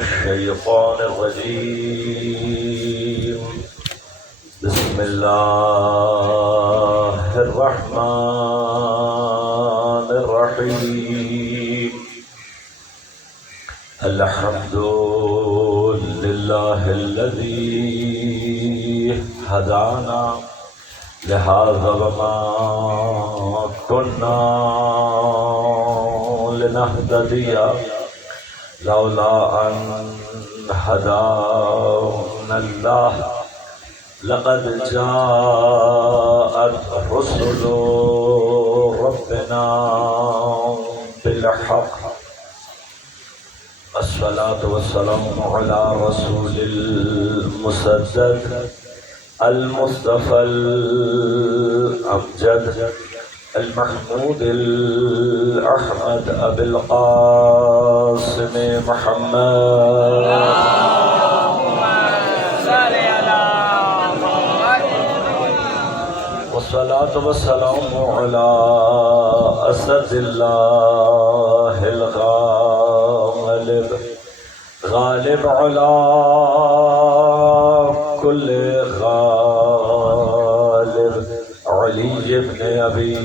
الشيطان الرجيم بسم الله الرحمن الرحيم الحمد لله الذي هدانا لهذا وما كنا لنهتدي لولا أن هدانا الله لقد جاءت رسل ربنا بالحق الصلاة والسلام على رسول المسدد المصطفى الأمجد المحمود الأحمد أبي القاسم محمد والصلاة والسلام على أسد الله الغالب غالب على كل غالب علي بن أبي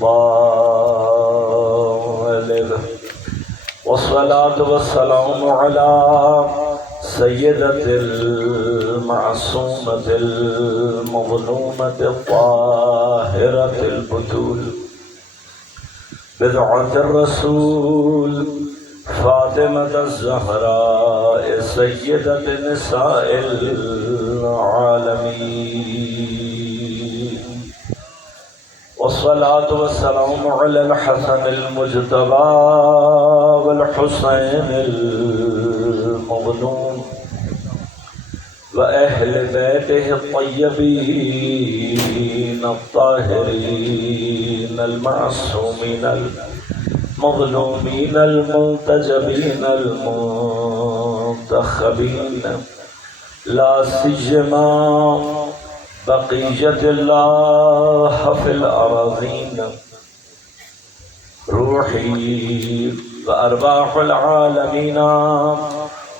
طالب والصلاة والسلام على سيدة المعصومة المظلومة الطاهرة البتول بضعة الرسول فاطمة الزهراء سيدة نساء العالمين والصلاة والسلام على الحسن المجتبى والحسين المظلوم وأهل بيته الطيبين الطاهرين المعصومين المظلومين المنتجبين المنتخبين لا سيما بقية الله في الأراضين روحي وأرواح العالمين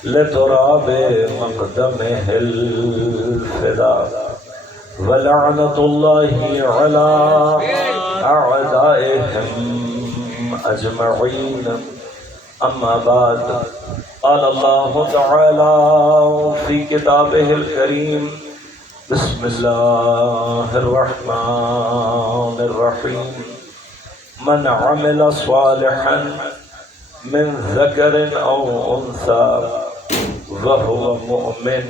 لتراب مقدمه الفداء ولعنة الله على أعدائهم أجمعين أما بعد قال الله تعالى في كتابه الكريم بسم الله الرحمن الرحيم من عمل صالحا من ذكر أو أنثى وهو مؤمن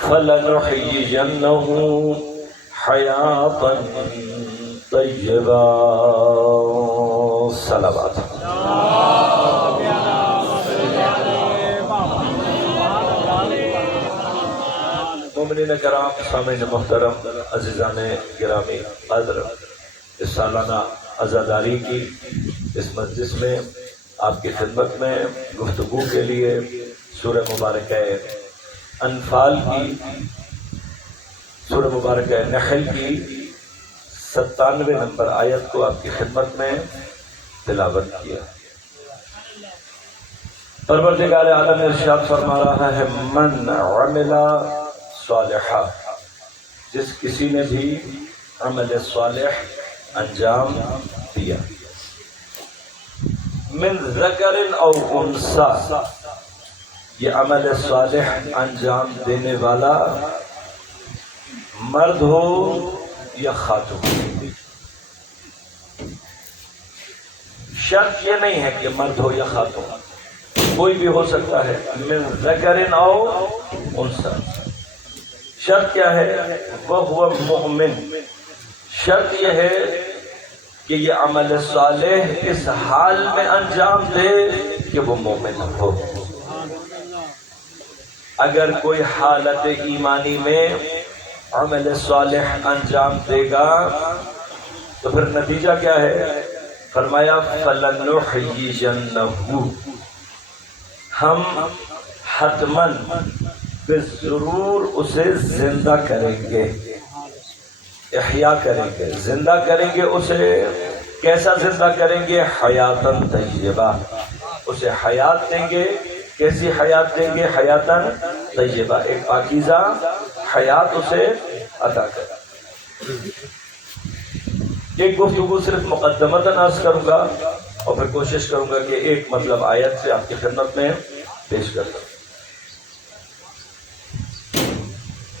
فلنحيينه حياة طيبة صلوات مومنین کرام سامعین محترم عزیزان گرامی قدر اس سالانہ عزاداری کی اس مجلس میں آپ کی خدمت میں گفتگو کے لیے سورہ مبارکہ انفال کی سورہ مبارکہ نحل کی 97 نمبر آیت کو آپ کی خدمت میں تلاوت کیا۔ پروردگار عالم ارشاد فرما رہا ہے من عمل صالحا، جس کسی نے بھی عمل صالح انجام دیا، من ذکر او انثی، یہ عمل صالح انجام دینے والا مرد ہو یا خاتون، شرط یہ نہیں ہے کہ مرد ہو یا خاتون، کوئی بھی ہو سکتا ہے، من ذکر او انثی۔ شرط کیا ہے؟ وَهُوَ مُؤْمِن، شرط یہ ہے کہ یہ عمل صالح اس حال میں انجام دے کہ وہ مومن ہو۔ اگر کوئی حالت ایمانی میں عمل صالح انجام دے گا تو پھر نتیجہ کیا ہے؟ فرمایا فَلَنُحْيِيَنَّهُ، ہم حتماً ضرور اسے زندہ کریں گے، احیا کریں گے، زندہ کریں گے اسے۔ کیسا زندہ کریں گے؟ حیاتاً طیبہ، اسے حیات دیں گے۔ کیسی حیات دیں گے؟ حیاتاً طیبہ، ایک پاکیزہ حیات اسے عطا کریں۔ ایک گفتگو صرف مقدمتاً عرض کروں گا اور پھر کوشش کروں گا کہ ایک مطلب آیت سے آپ کی خدمت میں پیش کر دوں۔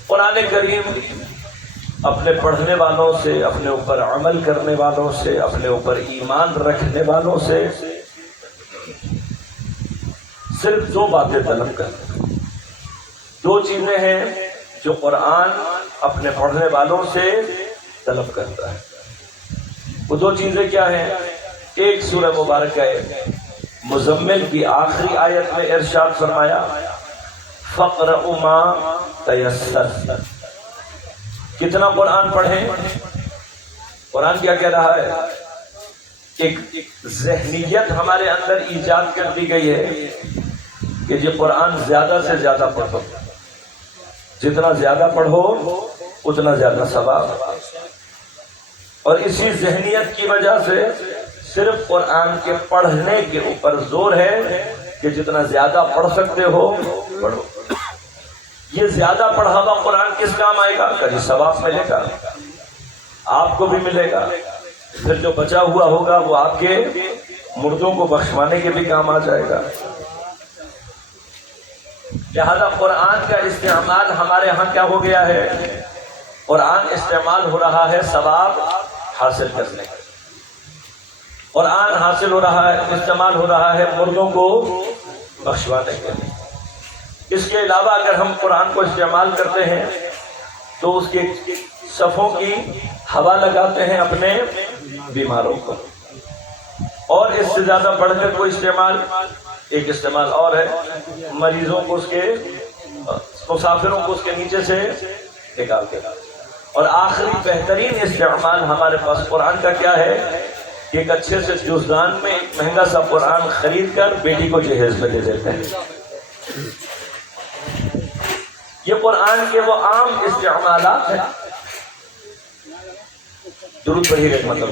قرآن کریم اپنے پڑھنے والوں سے، اپنے اوپر عمل کرنے والوں سے، اپنے اوپر ایمان رکھنے والوں سے صرف دو باتیں طلب کرتا ہے۔ دو چیزیں ہیں جو قرآن اپنے پڑھنے والوں سے طلب کرتا ہے۔ وہ دو چیزیں کیا ہیں؟ ایک سورہ مبارکہ مزمل کی آخری آیت میں ارشاد فرمایا فَقْرَأُ مَا تَيَسَّرَ، کتنا قرآن پڑھیں؟ قرآن کیا کہہ رہا ہے؟ ایک ذہنیت ہمارے اندر ایجاد کر دی گئی ہے کہ یہ قرآن زیادہ سے زیادہ پڑھو، جتنا زیادہ پڑھو اتنا زیادہ ثواب۔ اور اسی ذہنیت کی وجہ سے صرف قرآن کے پڑھنے کے اوپر زور ہے کہ جتنا زیادہ پڑھ سکتے ہو پڑھو۔ یہ زیادہ پڑھا ہوا قرآن کس کام آئے گا؟ کبھی ثواب ملے گا، آپ کو بھی ملے گا، پھر جو بچا ہوا ہوگا وہ آپ کے مردوں کو بخشوانے کے بھی کام آ جائے گا۔ لہذا قرآن کا استعمال ہمارے ہاں کیا ہو گیا ہے؟ قرآن استعمال ہو رہا ہے ثواب حاصل کرنے کا، قرآن حاصل ہو رہا ہے، استعمال ہو رہا ہے مردوں کو بخشوانے کے لیے۔ اس کے علاوہ اگر ہم قرآن کو استعمال کرتے ہیں تو اس کے صفوں کی ہوا لگاتے ہیں اپنے بیماروں کو، اور اس سے زیادہ بڑھ کر کوئی استعمال، ایک استعمال اور ہے، مریضوں کو، اس کے مسافروں کو اس کے نیچے سے نکال کے۔ اور آخری بہترین استعمال ہمارے پاس قرآن کا کیا ہے؟ کہ ایک اچھے سے جزدان میں ایک مہنگا سا قرآن خرید کر بیٹی کو جہیز میں دے دیتے ہیں۔ یہ قرآن کے وہ عام استعمالات ہیں۔ درود پڑھیے ایک مطلب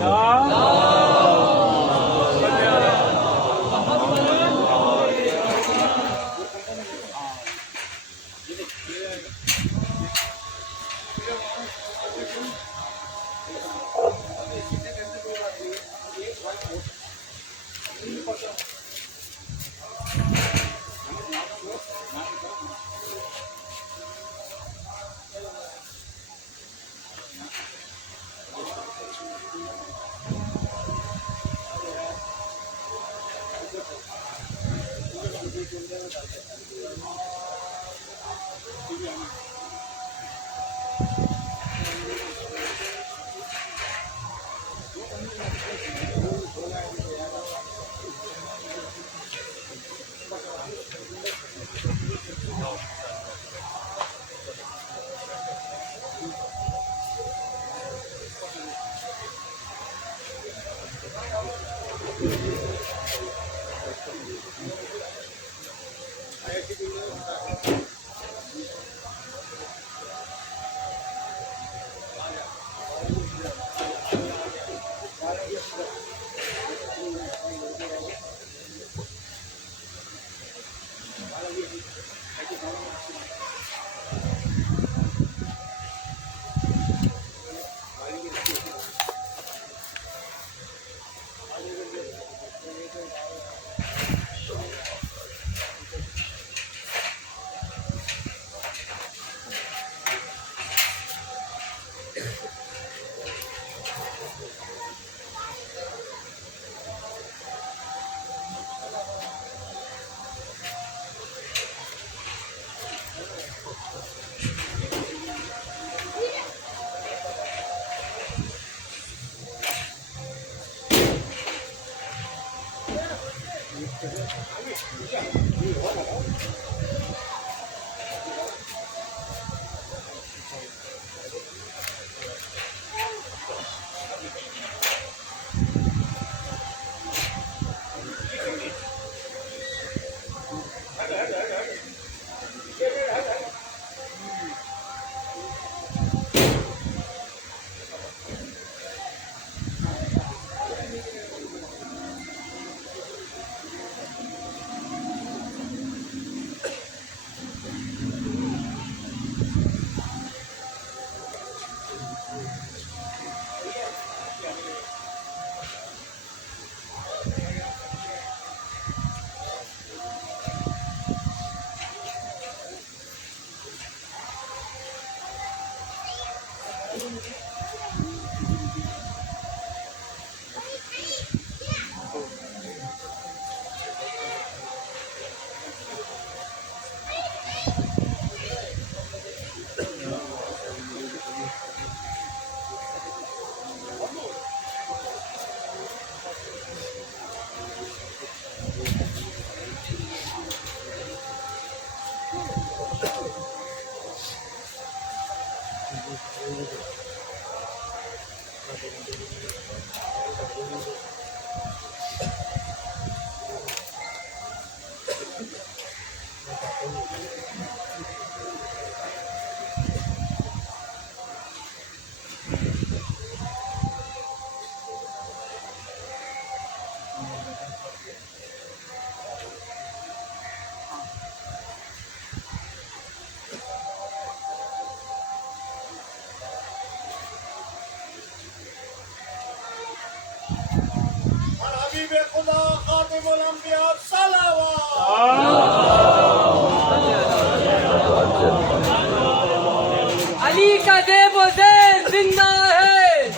علی کا دیب و زین زندہ ہے،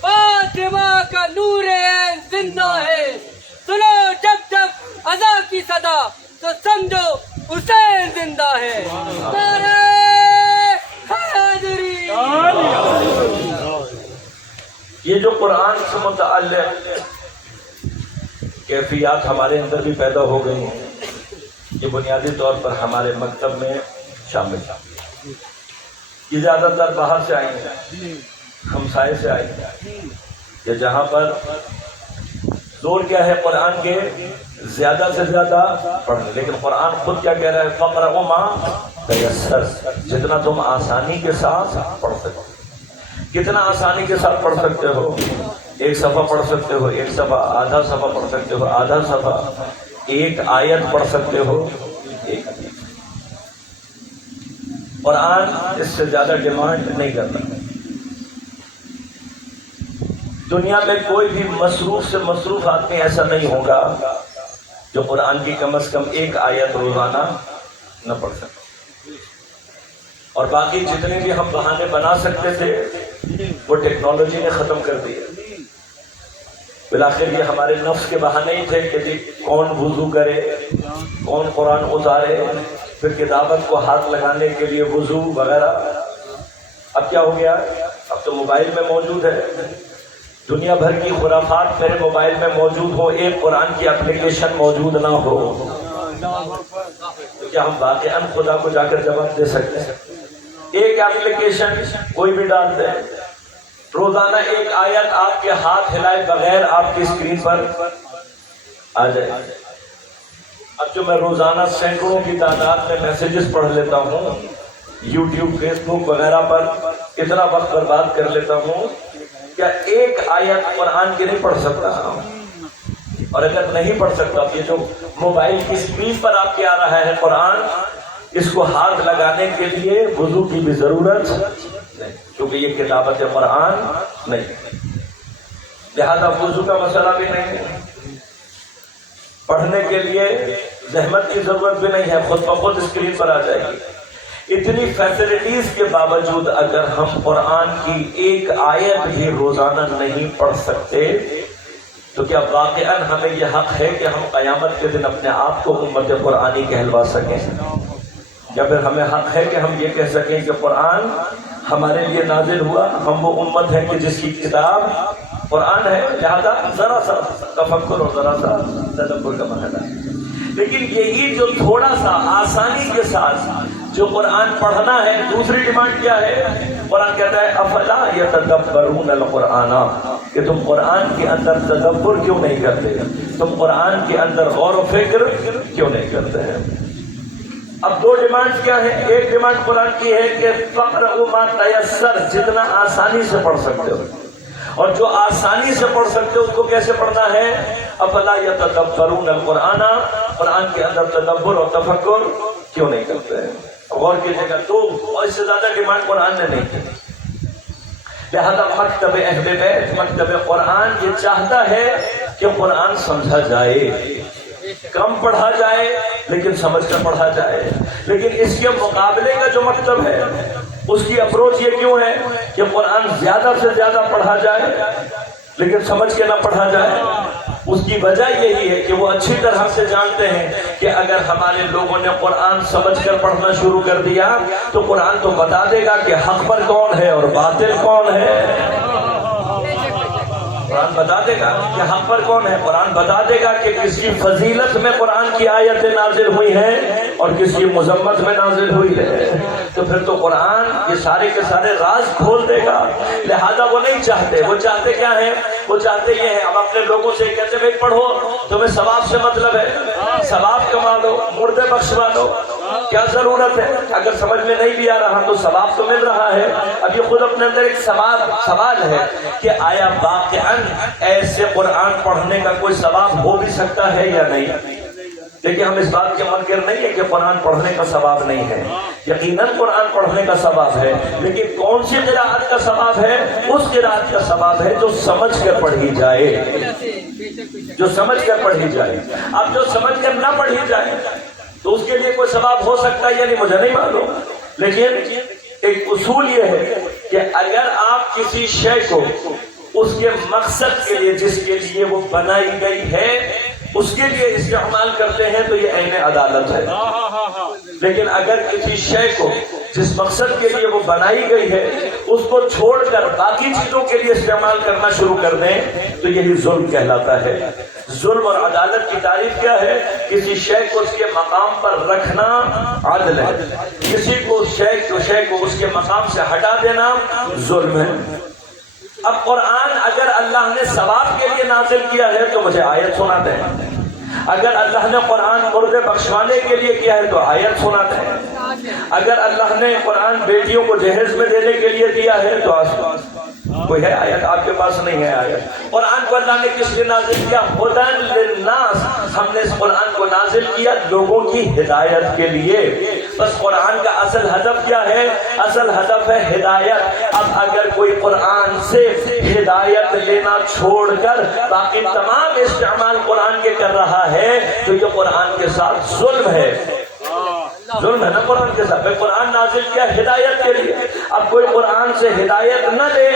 فاطمہ کا نور عین زندہ ہے، سنو جب جب اذان کی صدا تو سمجھو حسین زندہ ہے۔ نعرہ حیدری۔ یہ جو قرآن سے متعلق کیفیات ہمارے اندر بھی پیدا ہو گئی ہیں، یہ بنیادی طور پر ہمارے مکتب میں شامل ہے۔ یہ زیادہ تر باہر سے آئی ہیں، ہمسائے سے آئی ہیں، کہ جہاں پر زور کیا ہے قرآن کے زیادہ سے زیادہ پڑھنے، لیکن قرآن خود کیا کہہ رہا ہے؟ فَقْرَؤْا مَا تَيَسَّرَ، جتنا تم آسانی کے ساتھ پڑھ سکو۔ کتنا آسانی کے ساتھ پڑھ سکتے ہو؟ ایک صفحہ پڑھ سکتے ہو، ایک صفحہ، آدھا صفحہ پڑھ سکتے ہو، آدھا صفحہ، ایک آیت پڑھ سکتے ہو، ایک آیت۔ قرآن اس سے زیادہ ڈیمانڈ نہیں کرتا۔ دنیا میں کوئی بھی مصروف سے مصروف آدمی ایسا نہیں ہوگا جو قرآن کی کم از کم ایک آیت روزانہ نہ پڑھ سکے۔ اور باقی جتنے بھی ہم بہانے بنا سکتے تھے وہ ٹیکنالوجی نے ختم کر دیا۔ بالآخر یہ ہمارے نفس کے بہانے ہی تھے کہ جی کون وضو کرے، کون قرآن اتارے، پھر کتابت کو ہاتھ لگانے کے لیے وضو وغیرہ۔ اب کیا ہو گیا؟ اب تو موبائل میں موجود ہے، دنیا بھر کی خرافات میرے موبائل میں موجود ہو، ایک قرآن کی اپلیکیشن موجود نہ ہو تو کیا ہم واقعاً خدا کو جا کر جواب دے سکتے ہیں؟ ایک اپلیکیشن کوئی بھی ڈال دے، روزانہ ایک آیت آپ کے ہاتھ ہلائے بغیر آپ کی اسکرین پر آ جائے۔ اب جو میں روزانہ سینکڑوں کی تعداد میں میسیجز پڑھ لیتا ہوں، یوٹیوب، فیس بک وغیرہ پر اتنا وقت برباد کر لیتا ہوں، کیا ایک آیت قرآن کی نہیں پڑھ سکتا؟ اور اگر نہیں پڑھ سکتا، یہ جو موبائل کی اسکرین پر آپ کے آ رہا ہے قرآن، اس کو ہاتھ لگانے کے لیے وضو کی بھی ضرورت نہیں، کیونکہ یہ کتابت قرآن نہیں، لہذا وضو کا مسئلہ بھی نہیں ہے، پڑھنے کے لیے زحمت کی ضرورت بھی نہیں ہے، خود بخود اسکرین پر آ جائے گی۔ اتنی فیسلٹیز کے باوجود اگر ہم قرآن کی ایک آیت بھی روزانہ نہیں پڑھ سکتے تو کیا واقعاً ہمیں یہ حق ہے کہ ہم قیامت کے دن اپنے آپ کو امت قرآنی کہلوا سکیں؟ یا پھر ہمیں حق ہے کہ ہم یہ کہہ سکیں کہ قرآن ہمارے لیے نازل ہوا، ہم وہ امت ہے کہ جس کی کتاب قرآن ہے، لہذا ذرا سا تفکر اور ذرا سا تدبر کا مرحلہ ہے۔ لیکن یہی جو تھوڑا سا آسانی کے ساتھ جو قرآن پڑھنا ہے، دوسری ڈیمانڈ کیا ہے؟ قرآن کہتا ہے افلا یتدبرون القرآن، کہ تم قرآن کے اندر تدبر کیوں نہیں کرتے، تم قرآن کے اندر غور و فکر کیوں نہیں کرتے ہیں؟ اب دو ڈیمانڈ کیا ہے؟ ایک ڈیمانڈ قرآن کی ہے کہ فقرؤوا ما تیسر، جتنا آسانی سے پڑھ سکتے ہو، اور جو آسانی سے پڑھ سکتے ہو اس کو کیسے پڑھنا ہے؟ افلا یتدبرون القرآن، قرآن کے اندر تدبر اور تفکر کیوں نہیں کرتے ہیں؟ غور کیجیے گا، تو اس سے زیادہ ڈیمانڈ قرآن نے نہیں کی، لہذا مکتب اہل بیت، مکتب قرآن یہ چاہتا ہے کہ قرآن سمجھا جائے، کم پڑھا جائے لیکن سمجھ کر پڑھا جائے۔ لیکن اس کے مقابلے کا جو مکتب ہے اس کی اپروچ یہ کیوں ہے کہ قرآن زیادہ سے زیادہ پڑھا جائے لیکن سمجھ کے نہ پڑھا جائے؟ اس کی وجہ یہی ہے کہ وہ اچھی طرح سے جانتے ہیں کہ اگر ہمارے لوگوں نے قرآن سمجھ کر پڑھنا شروع کر دیا تو قرآن تو بتا دے گا کہ حق پر کون ہے اور باطل کون ہے۔ قرآن بتا دے گا کہ حق پر کون ہے، قرآن بتا دے گا کہ کس کی فضیلت میں قرآن کی آیتیں نازل ہوئی ہیں اور کس کی مذمت میں نازل ہوئی ہے۔ تو پھر تو قرآن یہ سارے کے سارے راز کھول دے گا۔ لہذا وہ نہیں چاہتے، وہ چاہتے کیا ہے؟ وہ چاہتے یہ ہیں، اب اپنے لوگوں سے کہتے بھائی پڑھو، تمہیں ثواب سے مطلب ہے، ثواب کما لو، مردے بخشوا لو، کیا ضرورت ہے؟ اگر سمجھ میں نہیں بھی آ رہا تو ثواب تو مل رہا ہے۔ اب یہ خود اپنے اندر ایک سوال ہے کہ آیا واقعاً ایسے قرآن پڑھنے کا کوئی ثواب ہو بھی سکتا ہے یا نہیں؟ لیکن ہم اس بات کے منکر نہیں ہے کہ قرآن پڑھنے کا ثواب نہیں ہے، یقیناً قرآن پڑھنے کا ثواب ہے، لیکن کون سی قراءت کا ثواب ہے؟ اس قراءت کا ثواب ہے جو سمجھ کر پڑھی جائے، جو سمجھ کر پڑھی جائے۔ اب جو سمجھ کر نہ پڑھی جائے تو اس کے لیے کوئی ثواب ہو سکتا ہے یا نہیں مجھے نہیں معلوم، لیکن ایک اصول یہ ہے کہ اگر آپ کسی شے کو اس کے مقصد کے لیے جس کے لیے وہ بنائی گئی ہے اس کے لیے استعمال کرتے ہیں تو یہ عین عدالت ہے، لیکن اگر کسی شے کو جس مقصد کے لیے وہ بنائی گئی ہے اس کو چھوڑ کر باقی چیزوں کے لیے استعمال کرنا شروع کر دیں تو یہی ظلم کہلاتا ہے۔ ظلم اور عدالت کی تعریف کیا ہے؟ کسی شے کو اس کے مقام پر رکھنا عدل ہے، کسی کو شے کو اس کے مقام سے ہٹا دینا ظلم ہے۔ اب قرآن اگر اللہ نے ثواب کے لیے نازل کیا ہے تو مجھے آیت سنا دیں، اگر اللہ نے قرآن مردے بخشوانے کے لیے کیا ہے تو آیت سنا دیں، اگر اللہ نے قرآن بیٹیوں کو جہیز میں دینے کے لیے دیا ہے تو کوئی ہے آیت؟ آپ کے پاس نہیں ہے آیت۔ قرآن کو اللہ نے کس لیے نازل کیا؟ ہدی للناس، ہم نے اس قرآن کو نازل کیا لوگوں کی ہدایت کے لیے۔ بس قرآن کا اصل ہدف کیا ہے؟ اصل ہدف ہے ہدایت۔ اب اگر کوئی قرآن سے ہدایت لینا چھوڑ کر باقی تمام استعمال قرآن کے کر رہا ہے تو یہ قرآن کے ساتھ ظلم ہے، ظلم ہے نا قرآن کے ساتھ۔ قرآن نازل کیا ہدایت کے لیے، اب کوئی قرآن سے ہدایت نہ لے،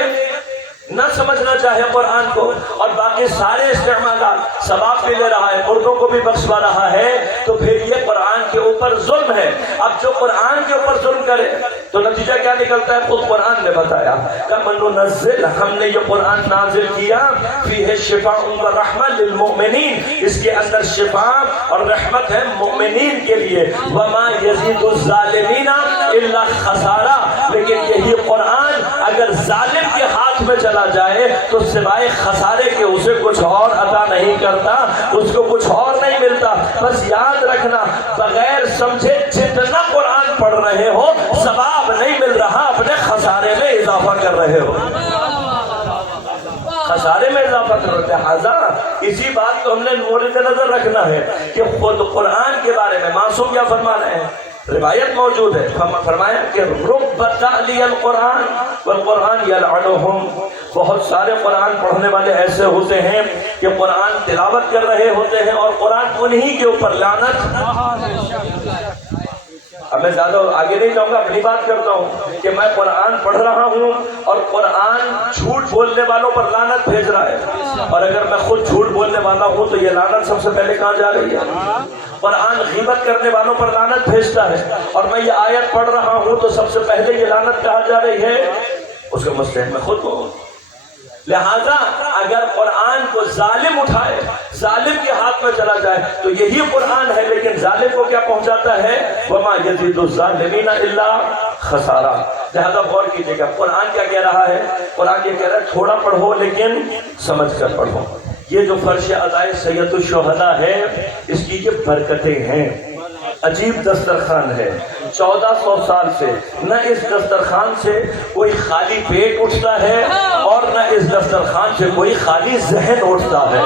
نہ سمجھنا چاہے قرآن کو اور باقی سارے استعمالات ثواب بھی لے رہا ہے، مردوں کو بھی بخشوا رہا ہے، تو پھر یہ قرآن کے اوپر ظلم ہے۔ اب جو قرآن کے اوپر ظلم کرے تو نتیجہ کیا نکلتا ہے؟ خود قرآن نے بتایا کما ننزل، ہم نے یہ قرآن نازل کیا فیہ شفاء و رحمۃ للمؤمنین، اس کے اندر شفاء اور رحمت ہے مؤمنین کے لیے، وما یزید الظالمین الا خسارہ، لیکن یہی قرآن اگر ظالم کے ہاتھ میں چلا جائے تو سوائے خسارے کے اسے کچھ اور عطا نہیں کرتا، اس کو کچھ اور نہیں ملتا۔ بس یاد رکھنا بغیر سمجھے جتنا قرآن پڑھ رہے ہو ثواب نہیں مل رہا، اپنے خسارے میں اضافہ کر رہے ہو، خسارے میں اضافہ کر رہے ہو۔ لہٰذا اسی بات کو ہم نے مورد نظر رکھنا ہے کہ خود قرآن کے بارے میں معصوم کیا فرما رہے ہیں؟ روایت موجود ہے، فرمایا کہ رب تعلی القرآن والقرآن یلعنہم، بہت سارے قرآن پڑھنے والے ایسے ہوتے ہیں کہ قرآن تلاوت کر رہے ہوتے ہیں اور قرآن انہی کے اوپر لعنت۔ اب میں زیادہ آگے نہیں جاؤں گا، اپنی بات کرتا ہوں کہ میں قرآن پڑھ رہا ہوں اور قرآن جھوٹ بولنے والوں پر لعنت بھیج رہا ہے، اور اگر میں خود جھوٹ بولنے والا ہوں تو یہ لعنت سب سے پہلے کہاں جا رہی ہے؟ قرآن غیبت کرنے والوں پر لعنت بھیجتا ہے، اور میں یہ آیت پڑھ رہا ہوں تو سب سے پہلے یہ لعنت کہاں جا رہی ہے؟ اس کا مستحق میں خود ہوں۔ لہذا اگر قرآن کو ظالم اٹھائے، ظالم کے ہاتھ میں چلا جائے تو یہی قرآن ہے، لیکن ظالم کو کیا پہنچاتا ہے؟ وما یزید الظالمین الا خسارہ۔ لہذا غور کیجیے گا قرآن کیا کہہ رہا ہے؟ قرآن یہ کہہ رہا ہے تھوڑا پڑھو لیکن سمجھ کر پڑھو۔ یہ جو فرش ادائے سید الشہداء ہے اس کی یہ برکتیں ہیں، عجیب دسترخوان ہے، 1400 سال سے نہ اس دسترخوان سے کوئی خالی پیٹ اٹھتا ہے اور نہ اس دسترخوان سے کوئی خالی ذہن اٹھتا ہے۔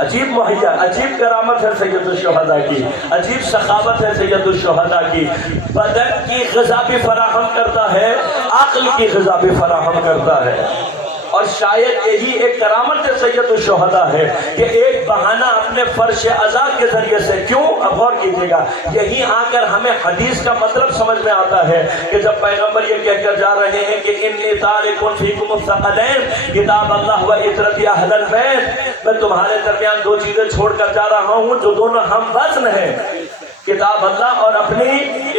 عجیب مہیا، عجیب کرامت ہے سید الشہداء کی، عجیب سخاوت ہے سید الشہداء کی. بدن کی غذا بھی فراہم کرتا ہے، عقل کی غذا بھی فراہم کرتا ہے. اور شاید یہی ایک کرامت سید الشہداء ہے کہ ایک بہانہ اپنے فرش عزا کے ذریعے سے، کیوں اب غور کیجیے گا، یہی آ کر ہمیں حدیث کا مطلب سمجھ میں آتا ہے کہ جب پیغمبر یہ کہہ کر جا رہے ہیں کہ انی تارک فیکم الثقلین کتاب اللہ و عترت اہل البیت، میں تمہارے درمیان دو چیزیں چھوڑ کر جا رہا ہوں جو دونوں ہم وزن ہیں، کتاب اللہ اور اپنی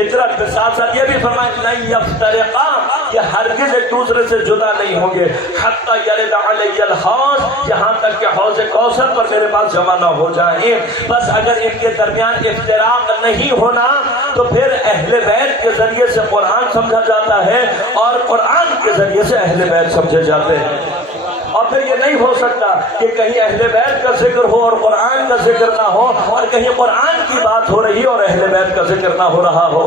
عترت. کے ساتھ ساتھ یہ بھی فرمایا نہیں یفترقا، یہ ہرگز ایک دوسرے سے جدا نہیں ہوں گے، حتی یرد علی الحوض، یہاں تک کہ حوض کوثر پر میرے پاس جمع نہ ہو جائیں. بس اگر ان کے درمیان افتراق نہیں ہونا تو پھر اہل بیت کے ذریعے سے قرآن سمجھا جاتا ہے اور قرآن کے ذریعے سے اہل بیت سمجھے جاتے ہیں. اور پھر یہ نہیں ہو سکتا کہ کہیں اہل بیت کا ذکر ہو اور قرآن کا ذکر نہ ہو، اور کہیں قرآن کی بات ہو رہی اور اہل بیت کا ذکر نہ ہو رہا ہو.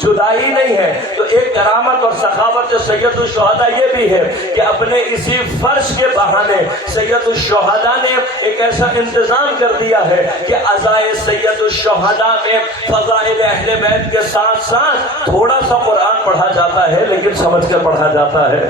جدائی نہیں ہے. تو ایک کرامت اور سخاوت سید الشہداء یہ بھی ہے کہ اپنے اسی فرش کے بہانے سید الشہداء نے ایک ایسا انتظام کر دیا ہے کہ عزائے سید الشہداء میں فضائل اہل بیت کے ساتھ ساتھ تھوڑا سا قرآن پڑھا جاتا ہے، لیکن سمجھ کر پڑھا جاتا ہے.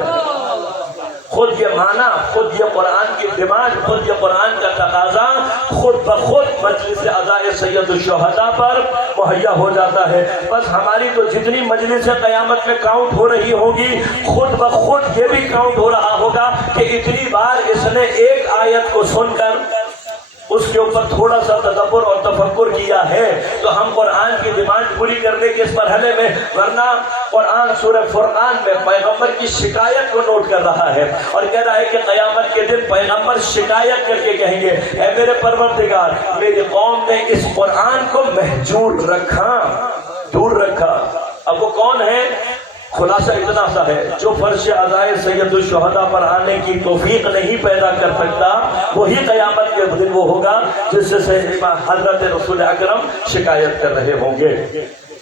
خود یہ معنی، خود یہ قرآن کی ڈیمانڈ، خود یہ قرآن کا تقاضا خود بخود مجلس عزائے سید الشہداء پر مہیا ہو جاتا ہے. بس ہماری تو جتنی مجلس قیامت میں کاؤنٹ ہو رہی ہوگی، خود بخود یہ بھی کاؤنٹ ہو رہا ہوگا کہ اتنی بار اس نے ایک آیت کو سن کر اس کے اوپر تھوڑا سا تدبر اور تفکر کیا ہے تو ہم قرآن کی ڈیمانڈ پوری کرنے کے اس مرحلے میں. ورنہ قرآن سورہ فرقان میں پیغمبر کی شکایت کو نوٹ کر رہا ہے اور کہہ رہا ہے کہ قیامت کے دن پیغمبر شکایت کر کے کہیں گے اے میرے پروردگار، میری قوم نے اس قرآن کو محجور رکھا، دور رکھا. اب وہ کون ہے؟ خلاصہ اتنا سا ہے، جو فرش عزائے سید الشہداء پر آنے کی توفیق نہیں پیدا کر سکتا، وہی قیامت کے دن وہ ہوگا جس سے حضرت رسول اکرم شکایت کر رہے ہوں گے.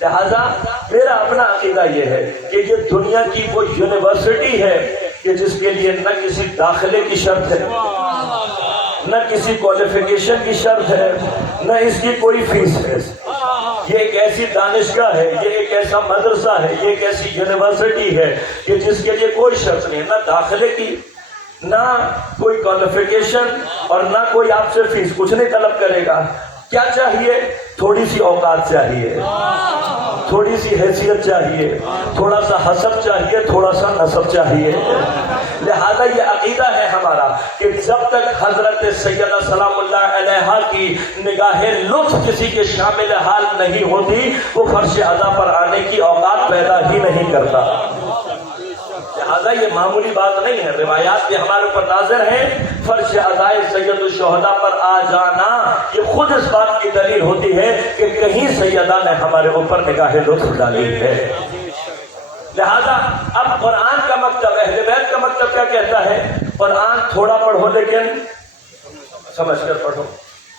لہذا میرا اپنا عقیدہ یہ ہے کہ یہ دنیا کی وہ یونیورسٹی ہے کہ جس کے لیے نہ کسی داخلے کی شرط ہے، نہ کسی کوالیفیکیشن کی شرط ہے، نہ اس کی کوئی فیس ہے. یہ ایک ایسی دانشگاہ ہے، یہ ایک ایسا مدرسہ ہے، یہ ایک ایسی یونیورسٹی ہے کہ جس کے لیے کوئی شرط نہیں، نہ داخلے کی، نہ کوئی کوالیفیکیشن اور نہ کوئی آپ سے فیس، کچھ نہیں طلب کرے گا. کیا چاہیے؟ تھوڑی سی اوقات چاہیے، تھوڑی سی حیثیت چاہیے، تھوڑا سا حسب چاہیے، تھوڑا سا نسب چاہیے. لہذا یہ عقیدہ ہے ہمارا کہ جب تک حضرت سیدہ سلام اللہ علیہا کی نگاہ لطف کسی کے شامل حال نہیں ہوتی، وہ فرش عزا پر آنے کی اوقات پیدا ہی نہیں کرتا. لہذا یہ معمولی بات نہیں ہے، روایات بھی ہمارے اوپر نازل ہیں. فرش عزائے سید الشہداء پر آ جانا یہ خود اس بات کی دلیل ہوتی ہے کہ کہیں سیدہ نے ہمارے اوپر نگاہ لطف ڈالی ہے. لہذا اب قرآن کا مکتب، اہل بیت کا مکتب کیا کہتا ہے؟ قرآن تھوڑا پڑھو لیکن سمجھ کر پڑھو.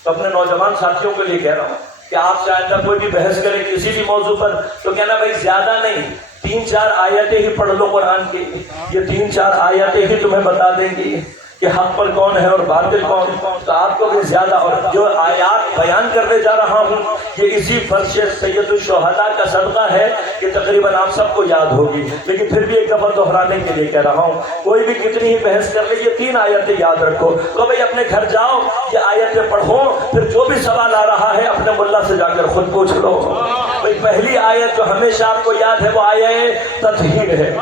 تو اپنے نوجوان ساتھیوں کے لیے کہہ رہا ہوں کہ آپ سے آئندہ کوئی بھی بحث کرے کسی بھی موضوع پر تو کہنا بھائی زیادہ نہیں، 3-4 آیتیں ہی پڑھ لو قرآن کی. یہ 3-4 آیتیں ہی تمہیں بتا دیں گی کہ حق پر کون ہے اور باطل کون. تو آپ کو بھی زیادہ، اور جو آیات بیان کرنے جا رہا ہوں یہ اسی فرش سید الشہداء کا صدقہ ہے کہ تقریباً آپ سب کو یاد ہوگی، لیکن پھر بھی ایک دفعہ دہرانے کے لیے کہہ رہا ہوں. کوئی بھی کتنی ہی بحث کر لے، یہ 3 آیتیں یاد رکھو. تو بھائی اپنے گھر جاؤ، یہ آیتیں پڑھو، پھر جو بھی سوال آ رہا ہے اپنے ملا سے جا کر خود پوچھ لو. بھائی پہلی آیت جو ہمیشہ آپ کو یاد ہے وہ آیت تطہیر ہے.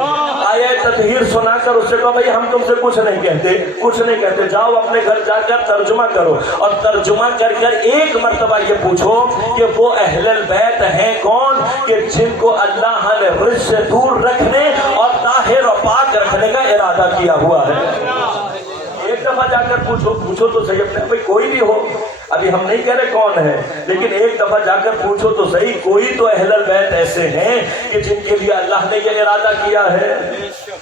آیت تطہیر سنا کر اس سے کہو بھائی ہم تم سے کچھ نہیں کہتے، کچھ نہیں کہتے، جاؤ اپنے گھر جا کر ترجمہ کرو اور ترجمہ کر کر ایک مرتبہ یہ پوچھو کہ وہ اہل البیت ہیں کون کہ جن کو اللہ نے رجس سے دور رکھنے اور طاہر و پاک رکھنے کا ارادہ کیا ہوا ہے. ایک دفعہ جا کر پوچھو تو صحیح. اپنے بھائی کوئی بھی ہو، ابھی ہم نہیں کہہ رہے کون ہے، لیکن ایک دفعہ جا کر پوچھو تو صحیح، کوئی تو اہل البیت ایسے ہیں کہ جن کے لیے اللہ نے یہ ارادہ کیا ہے.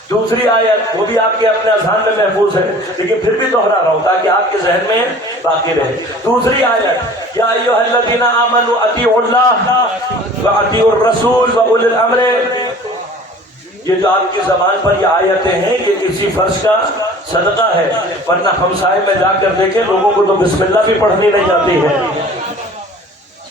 دوسری آیت وہ بھی آپ کے اپنے اذہان میں محفوظ ہے، لیکن پھر بھی دوہرا رہا ہوں تاکہ آپ کے ذہن میں باقی رہے. دوسری آیت یا ایھا الذین آمنوا اطیعوا اللہ واطیعوا الرسول واولی الامر. یہ جو آپ کی زبان پر یہ آیتیں ہیں کہ کسی فرش کا صدقہ ہے، ورنہ ہمسائے میں جا کر دیکھیں لوگوں کو تو بسم اللہ بھی پڑھنی نہیں آتی ہے،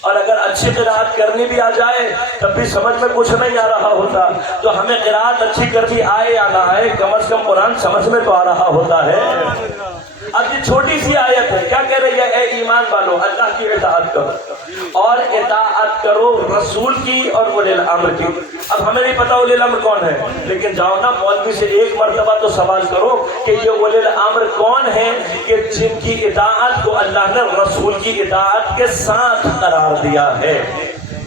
اور اگر اچھی قراءت کرنی بھی آ جائے تب بھی سمجھ میں کچھ نہیں آ رہا ہوتا۔ تو ہمیں قراءت اچھی کرنی آئے یا نہ آئے، کم از کم قرآن سمجھ میں تو آ رہا ہوتا ہے۔ اب یہ چھوٹی سی آیت ہے، کیا کہہ رہی ہے؟ اے ایمان والو اللہ کی اطاعت کرو، اور اطاعت کرو رسول کی اور اولی الامر کی۔ اب ہمیں نہیں پتا اولی الامر کون ہے، لیکن جاؤ نا مولوی سے ایک مرتبہ تو سوال کرو کہ یہ اولی الامر کون ہے کہ جن کی اطاعت کو اللہ نے رسول کی اطاعت کے ساتھ قرار دیا ہے۔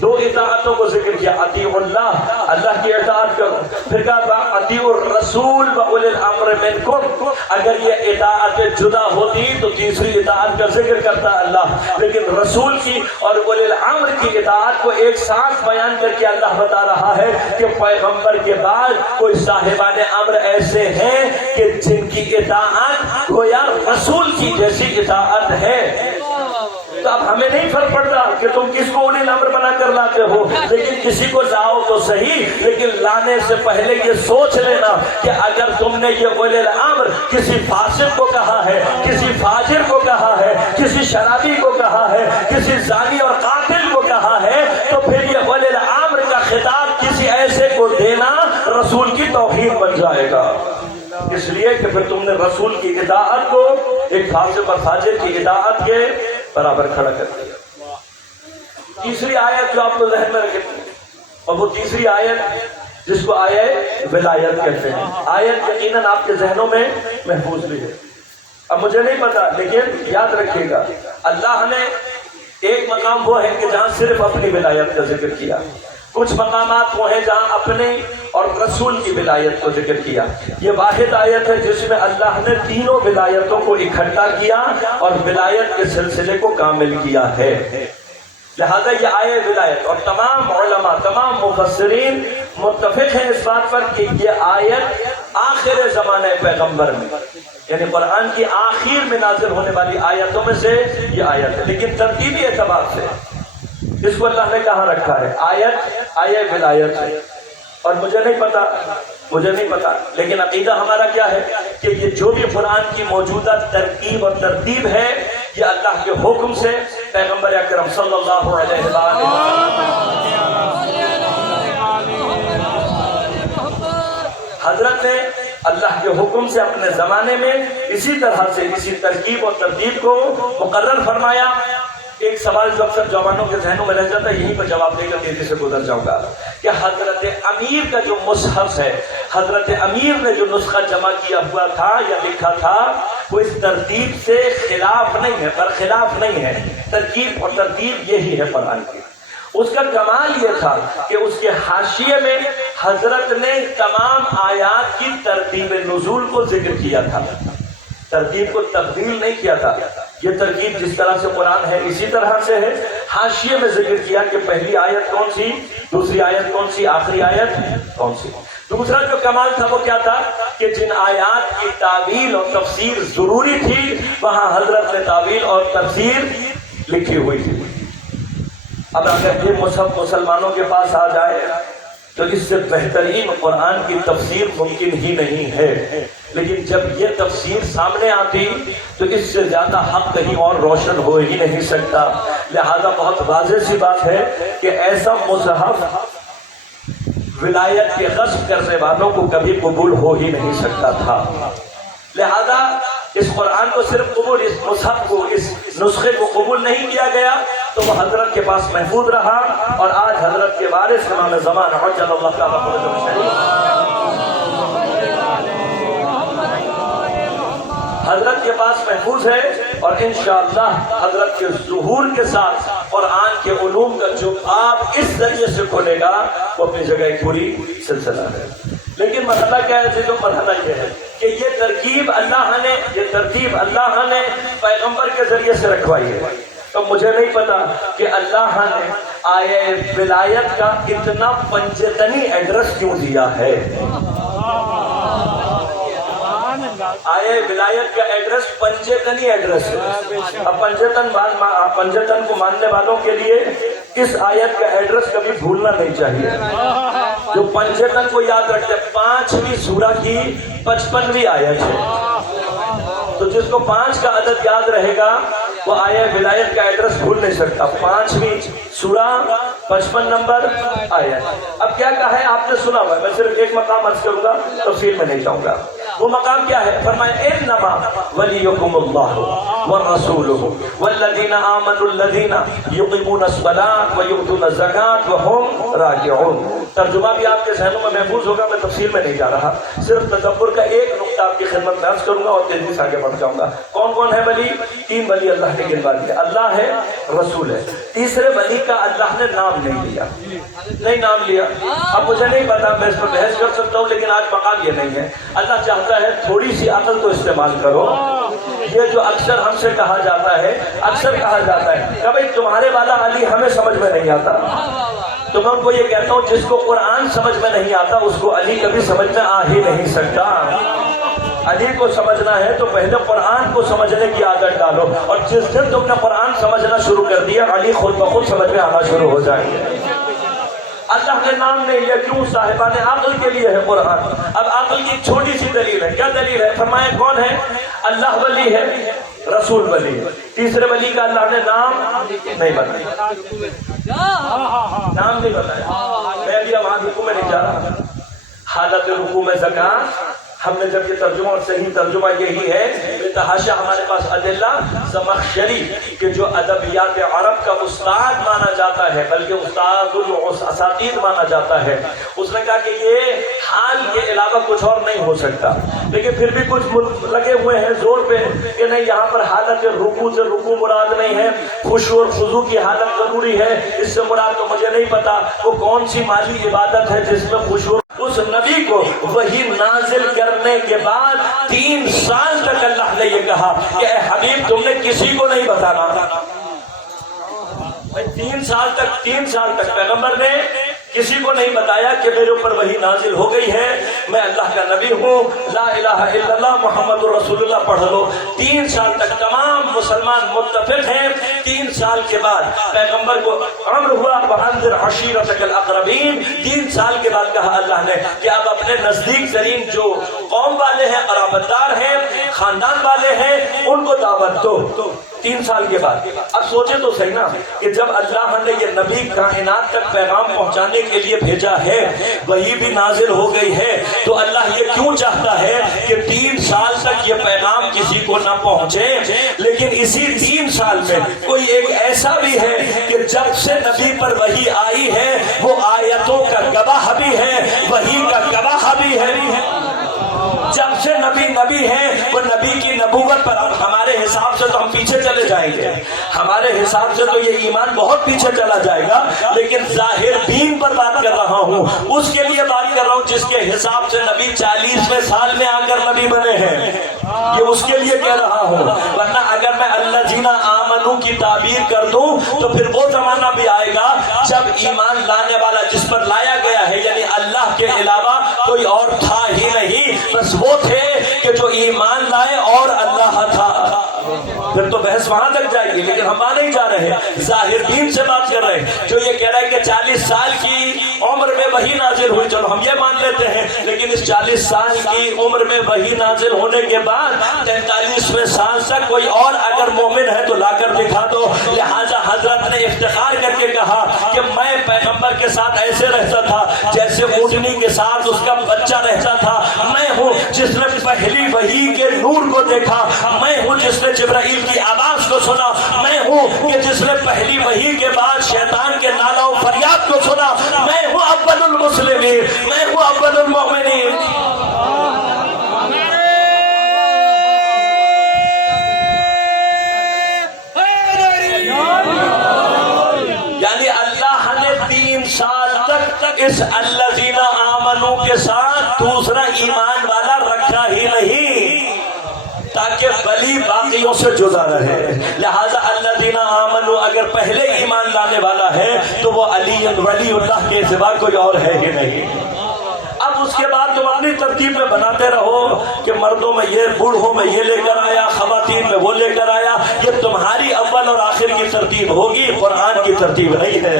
دو اطاعتوں کو ذکر کیا، اطیع اللہ، اللہ کی اطاعت کرو، پھر کہا اطیع الرسول و اولی الامر منکم۔ اگر یہ اطاعت جدا ہوتی تو تیسری اطاعت کا ذکر کرتا اللہ، لیکن رسول کی اور اولی الامر کی اطاعت کو ایک ساتھ بیان کر کے اللہ بتا رہا ہے کہ پیغمبر کے بعد کوئی صاحبان امر ایسے ہیں کہ جن کی اطاعت گویا رسول کی جیسی اطاعت ہے۔ تو اب ہمیں نہیں فرق پڑتا کہ تم کس کو اولی الامر بنا کر لاتے ہو، لیکن کسی کو لاؤ تو صحیح، لیکن لانے سے پہلے یہ سوچ لینا کہ اگر تم نے یہ اولی الامر کسی فاسق کو کہا ہے، کسی فاجر کو کہا ہے، کسی شرابی کو کہا ہے، کسی زانی اور قاتل کو کہا ہے، تو پھر یہ اولی الامر کا خطاب کسی ایسے کو دینا رسول کی توہین بن جائے گا۔ اس لیے کہ پھر تم نے رسول کی اطاعت کو ایک فاسق اور فاجر کی اطاعت کے برابر کھڑا کر دیا۔ تیسری آیت جو آپ کو ذہن میں رکھیں، اور وہ تیسری آیت جس کو آیت ولایت کہتے ہیں، آیت یقیناً آپ کے ذہنوں میں محفوظ بھی ہے۔ اب مجھے نہیں پتا، لیکن یاد رکھیے گا اللہ نے ایک مقام وہ ہے کہ جہاں صرف اپنی ولایت کا ذکر کیا، کچھ مقامات وہ ہیں جہاں اپنے اور رسول کی ولایت کو ذکر کیا۔ یہ واحد آیت ہے جس میں اللہ نے تینوں ولایتوں کو اکٹھا کیا اور ولایت کے سلسلے کو کامل کیا ہے۔ لہذا یہ آیت ولایت، اور تمام علماء تمام مفسرین متفق ہیں اس بات پر کہ یہ آیت آخر زمانہ پیغمبر میں، یعنی قرآن کی آخر میں نازل ہونے والی آیتوں میں سے یہ آیت ہے، لیکن ترتیبی اعتبار سے اس کو اللہ نے کہاں رکھا ہے؟ آیت ولایت ہے۔ اور مجھے نہیں پتا لیکن عقیدہ ہمارا کیا ہے کہ یہ جو بھی قرآن کی موجودہ ترکیب اور ترتیب ہے یہ اللہ کے حکم سے پیغمبر اکرم صلی اللہ علیہ وسلم حضرت نے اللہ کے حکم سے اپنے زمانے میں اسی طرح سے اسی ترکیب اور ترتیب کو مقرر فرمایا۔ ایک سوال جو اکثر جوانوں کے ذہنوں میں رہ جاتا ہے، یہیں پر جواب دے کر تیزی سے گزر جاؤں گا کہ حضرت امیر کا جو مصحف ہے، حضرت امیر نے جو نسخہ جمع کیا ہوا تھا یا لکھا تھا، وہ اس ترتیب سے خلاف نہیں ہے، برخلاف نہیں ہے۔ ترکیب اور ترتیب یہی ہے قرآن کی۔ اس کا کمال یہ تھا کہ اس کے حاشیے میں حضرت نے تمام آیات کی ترتیب نزول کو ذکر کیا تھا، ترتیب کو تبدیل نہیں کیا تھا۔ یہ ترکیب جس طرح سے قرآن ہے اسی طرح سے ہے۔ حاشیے میں ذکر کیا کہ پہلی آیت کون سی، دوسری آیت کون سی، آخری آیت کون سی۔ دوسرا جو کمال تھا وہ کیا تھا کہ جن آیات کی تعویل اور تفسیر ضروری تھی وہاں حضرت نے تعویل اور تفسیر لکھی ہوئی تھی۔ اب اگر یہ مصحف مسلمانوں کے پاس آ جائے تو اس سے بہترین قرآن کی تفسیر ممکن ہی نہیں ہے، لیکن جب یہ تفسیر سامنے آتی تو اس سے زیادہ حق کہیں اور روشن ہو ہی نہیں سکتا۔ لہذا بہت واضح سی بات ہے کہ ایسا مصحف ولایت کے غصب کرنے والوں کو کبھی قبول ہو ہی نہیں سکتا تھا۔ لہذا اس قرآن کو صرف قبول، اس مصحف کو، اس نسخے کو قبول نہیں کیا گیا تو وہ حضرت کے پاس محفوظ رہا، اور آج حضرت کے وارث امام زمان حجت اللہ تعالیٰ حضرت کے پاس محفوظ ہے، اور انشاءاللہ حضرت کے ظہور کے ساتھ قرآن کے علوم کا جو آپ اس ذریعے سے کھولے گا وہ اپنی جگہ ایک پوری سلسلہ ہے۔ لیکن مرحلہ کیا ہے؟ جو مرحلہ یہ ہے کہ یہ ترکیب اللہ نے پیغمبر کے ذریعے سے رکھوائی ہے۔ تو مجھے نہیں پتا کہ اللہ نے آیے ولایت کا اتنا پنجتنی ایڈریس کیوں دیا ہے۔ آیے ولایت کا ایڈریس پنجتنی ایڈریس ہے۔ اب پنجتن کو ماننے والوں کے لیے اس آیت کا ایڈریس کبھی بھولنا نہیں چاہیے۔ جو پنجتن کو یاد رکھتے 5ویں سورہ کی 55ویں آیت ہے۔ تو جس کو 5 کا عدد یاد رہے گا وہ آیا ولایت کا ایڈریس بھول نہیں سکتا. 5ویں سورہ 55 نمبر آیا. اب کیا کہا ہے آپ نے سنا ہوا, میں صرف ایک مقام عرض کروں گا, تفصیل میں نہیں جاؤں گا. وہ مقام کیا ہے؟ فرمایا انما ولیکم اللہ ورسولہ والذین آمنوا الذین یقیمون الصلاۃ ویؤتون الزکاۃ وہم راکعون. ترجمہ بھی آپ کے ذہنوں میں محفوظ ہوگا, میں تفصیل میں نہیں جا رہا, صرف تدبر کا ایک نقطہ آپ کی خدمت میں عرض کروں گا اور تیزی سے آگے بڑھ جاؤں گا. کون کون ہے ولی؟ 3 ولی اللہ نے گنوا دیا. اللہ ہے, رسول ہے. تیسرے ولی کا اللہ نے نام نہیں لیا, نہیں نام لیا. اب مجھے نہیں پتا, میں اس پر بحث کر سکتا ہوں, لیکن آج مقام یہ نہیں ہے. اللہ چاہتا ہے تھوڑی سی عقل تو استعمال کرو. یہ جو اکثر ہم سے کہا جاتا ہے, اکثر کہا جاتا ہے کہ بھائی تمہارے والا علی ہمیں سمجھ میں نہیں آتا. تو میں ان کو یہ کہتا ہوں, جس کو قرآن سمجھ میں نہیں آتا اس کو علی کبھی سمجھ میں آ ہی نہیں سکتا. علی کو سمجھنا ہے تو پہلے قرآن کو سمجھنے کی عادت ڈالو, اور جس دن تم نے قرآن سمجھنا شروع کر دیا علی خود بخود سمجھ میں آنا شروع ہو جائیں گے. اللہ نے نام نہیں لیا, کیوں؟ صاحبان عقل کے لیے ہے قرآن. اب عقل کی ایک چھوٹی سی دلیل ہے. کیا دلیل ہے؟ فرمایا کون ہے؟ اللہ ولی ہے, رسول ولی ہے. تیسرے ولی کا اللہ نے نام نہیں بتایا, نام نہیں بتایا. میں ابھی وہاں رکوع میں نہیں جا رہا. حالت رکوع میں زکات, ہم نے جب یہ ترجمہ, اور صحیح ترجمہ یہی ہے, تحاشا ہمارے پاس ادلہ. زمخشری کہ جو ادبیات عرب کا استاد مانا جاتا ہے, بلکہ استاد الاساتید مانا جاتا ہے, اس نے کہا کہ یہ حال کے علاوہ کچھ اور نہیں ہو سکتا. لیکن پھر بھی کچھ لگے ہوئے ہیں زور پہ کہ نہیں, یہاں پر حالت رکوع سے رکوع مراد نہیں ہے, خشوع اور خضوع کی حالت ضروری ہے. اس سے مراد تو مجھے نہیں پتا وہ کون سی مالی عبادت ہے جس میں خشوع. اس نبی کو وہی نازل کرنے کے بعد 3 سال تک اللہ نے یہ کہا کہ اے حبیب تم نے کسی کو نہیں بتانا. 3 سال تک پیغمبر نے کسی کو نہیں بتایا کہ میرے اوپر وہی نازل ہو گئی ہے, میں اللہ کا نبی ہوں, لا الہ الا اللہ محمد رسول اللہ پڑھ لو. 3 سال تک تمام مسلمان متفق ہیں. 3 سال کے بعد پیغمبر کو امر ہوا وانذر عشیرتک الاقربین. 3 سال کے بعد کہا اللہ نے کہ اب اپنے نزدیک ترین جو قوم والے ہیں, قرابت دار ہیں, خاندان والے ہیں, ان کو دعوت دو. 3 سال کے بعد. اب سوچے تو صحیح نا کہ جب اللہ نے یہ نبی کائنات تک پیغام پہنچانے کے لیے بھیجا ہے, وہی بھی نازل ہو گئی ہے, تو اللہ یہ کیوں چاہتا ہے کہ 3 سال تک یہ پیغام کسی کو نہ پہنچے. لیکن اسی 3 سال میں کوئی ایک ایسا بھی ہے کہ جب سے نبی پر وحی آئی ہے وہ آیتوں کا گواہ بھی ہے, وحی کا گواہ بھی ہے. جب سے نبی ہے وہ نبی کی نبوت پر. اب ہمارے حساب سے تو ہم پیچھے چلے جائیں گے, ہمارے حساب سے تو یہ ایمان بہت پیچھے چلا جائے گا, لیکن ظاہر دین پر بات کر رہا ہوں, اس کے لیے بات کر رہا ہوں جس کے حساب سے نبی 40ویں سال میں آ کر نبی بنے ہیں. یہ اس کے لیے کہہ رہا ہوں, ورنہ اگر میں الذین آمنو کی تعبیر کر دوں تو پھر وہ زمانہ بھی آئے گا جب ایمان لانے والا جس پر لایا گیا ہے یعنی اللہ کے علاوہ کوئی اور تھا ہی نہیں, بس وہ تھے کہ جو ایمان لائے اور اللہ تھا. پھر تو بحث وہاں تک جائے گی, لیکن ہم وہاں نہیں جا رہے, ظاہر دین سے بات کر رہے ہیں. جو یہ کہہ رہا ہے کہ 40 سال کی عمر میں وحی نازل ہوئی, چلو ہم یہ مان لیتے ہیں, لیکن اس 40 سال کی عمر میں وحی نازل ہونے کے بعد 43ویں سال تک کوئی اور اگر مومن ہے تو لا کر دکھا دو. لہذا حضرت نے افتخار کر کے کہا کہ میں پیغمبر کے ساتھ ایسے رہتا تھا جیسے اونٹنی کے ساتھ اس کا بچہ رہتا تھا. میں ہوں جس نے پہلی وحی کے نور کو دیکھا, میں ہوں جس نے جبرائیل کی آواز کو سنا, میں ہوں کہ جس نے پہلی وحی کے بعد شیطان کے نالا و فریاد کو سنا, میں ہوں اول المسلمین, میں ہوں اول المؤمنین. یعنی اللہ نے 3 سال تک اس الذین آمنو کے ساتھ دوسرا ایمان والا رکھا ہی نہیں تاکہ ولی باقیوں سے جدا رہے. لہذا الذین آمنو اگر پہلے ایمان لانے والا ہے تو وہ ولی اللہ کے سوا کوئی اور ہے ہی نہیں. اب اس کے بعد تم اپنی ترتیب میں بناتے رہو کہ مردوں میں یہ, بوڑھوں میں یہ لے کر آیا, خواتین میں وہ لے کر آیا. یہ تمہاری اول اور آخر کی ترتیب ہوگی, قرآن کی ترتیب نہیں ہے.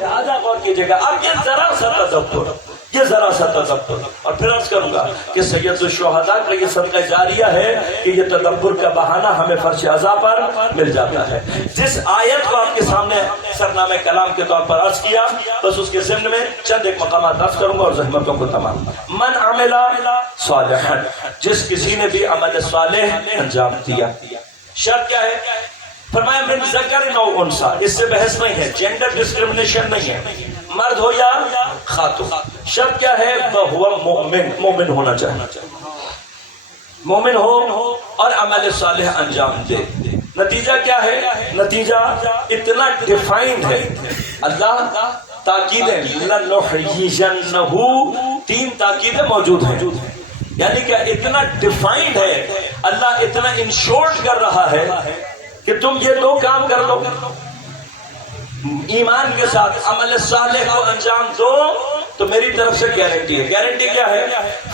لہذا غور کیجیے گا. اب یہ ذرا سا تدبر, یہ ذرا سا تدبر. اور پھر عرض کروں گا کہ سید الشہداء کا یہ صدقہ جاریہ ہے کہ یہ تدبر کا بہانہ ہمیں فرش عزا پر مل جاتا ہے. جس آیت کو آپ کے سامنے سرنامہ کلام کے طور پر عرض کیا، بس اس کے ضمن میں چند ایک مقامات عرض کروں گا اور زحمتوں کو تمام. من عمل صالحا، جس کسی نے بھی عمل صالح انجام دیا. شرط کیا ہے؟ فرمایا من ذکر او انثی، اس سے بحث نہیں ہے، جینڈر ڈسکرمنیشن نہیں ہے، مرد ہو یا خاتون. شرط کیا ہے؟ وہ مومن، مومن ہونا چاہیے، مومن ہو اور عمل صالح انجام دے. نتیجہ کیا ہے؟ نتیجہ اتنا ڈیفائنڈ ہے. اللہ تاکیدیں لنحیینہ، تین تاکیدیں موجود ہیں، یعنی کہ اتنا ڈیفائنڈ ہے، اللہ اتنا انشورڈ کر رہا ہے کہ تم یہ دو کام کر لو، ایمان کے ساتھ عمل صالح کو انجام دو تو میری طرف سے گارنٹی ہے. گارنٹی کیا ہے؟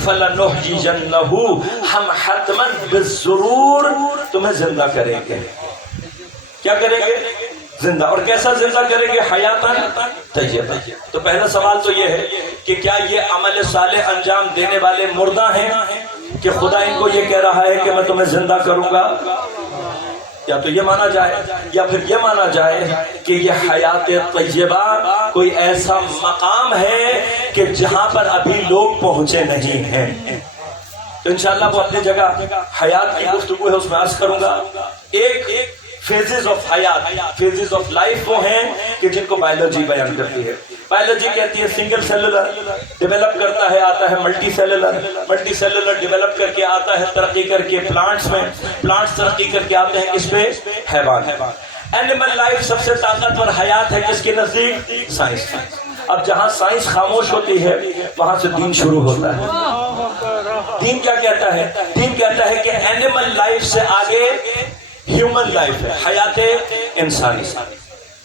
فَلَنُحْيِيَنَّهُ، ہم حتماً بالضرور تمہیں زندہ کریں گے. کیا کریں گے؟ زندہ. اور کیسا زندہ کریں گے؟ حیاتاً طیبہ. تو پہلا سوال تو یہ ہے کہ کیا یہ عمل صالح انجام دینے والے مردہ ہیں کہ خدا ان کو یہ کہہ رہا ہے کہ میں تمہیں زندہ کروں گا؟ یا تو یہ مانا جائے یا پھر یہ مانا جائے کہ یہ حیات طیبہ کوئی ایسا مقام ہے کہ جہاں پر ابھی لوگ پہنچے نہیں ہیں. تو انشاءاللہ وہ اپنی جگہ حیات کی گفتگو ہے، اس میں عرض کروں گا. ایک فیزز آف حیات، فیزز آف لائف وہ ہیں کہ جن کو بائیولوجی بیان کرتی ہے. بائیولوجی کہتی ہے سنگل سیلولر، ڈیولپ کرتا ہے آتا ہے multi cellular, multi cellular develop کر کے آتا ہے ترقی کر کے پلانٹس میں، پلانٹس ترقی کر کے آتے ہیں کس پہ؟ حیوان. اینیمل لائف سب سے طاقتور حیات ہے کس کے نزدیک؟ سائنس. اب جہاں سائنس خاموش ہوتی ہے وہاں سے دین شروع ہوتا ہے. دین کیا کہتا ہے؟ دین کہتا ہے کہ اینیمل لائف سے آگے ہیومن لائف ہے، حیات انسانی.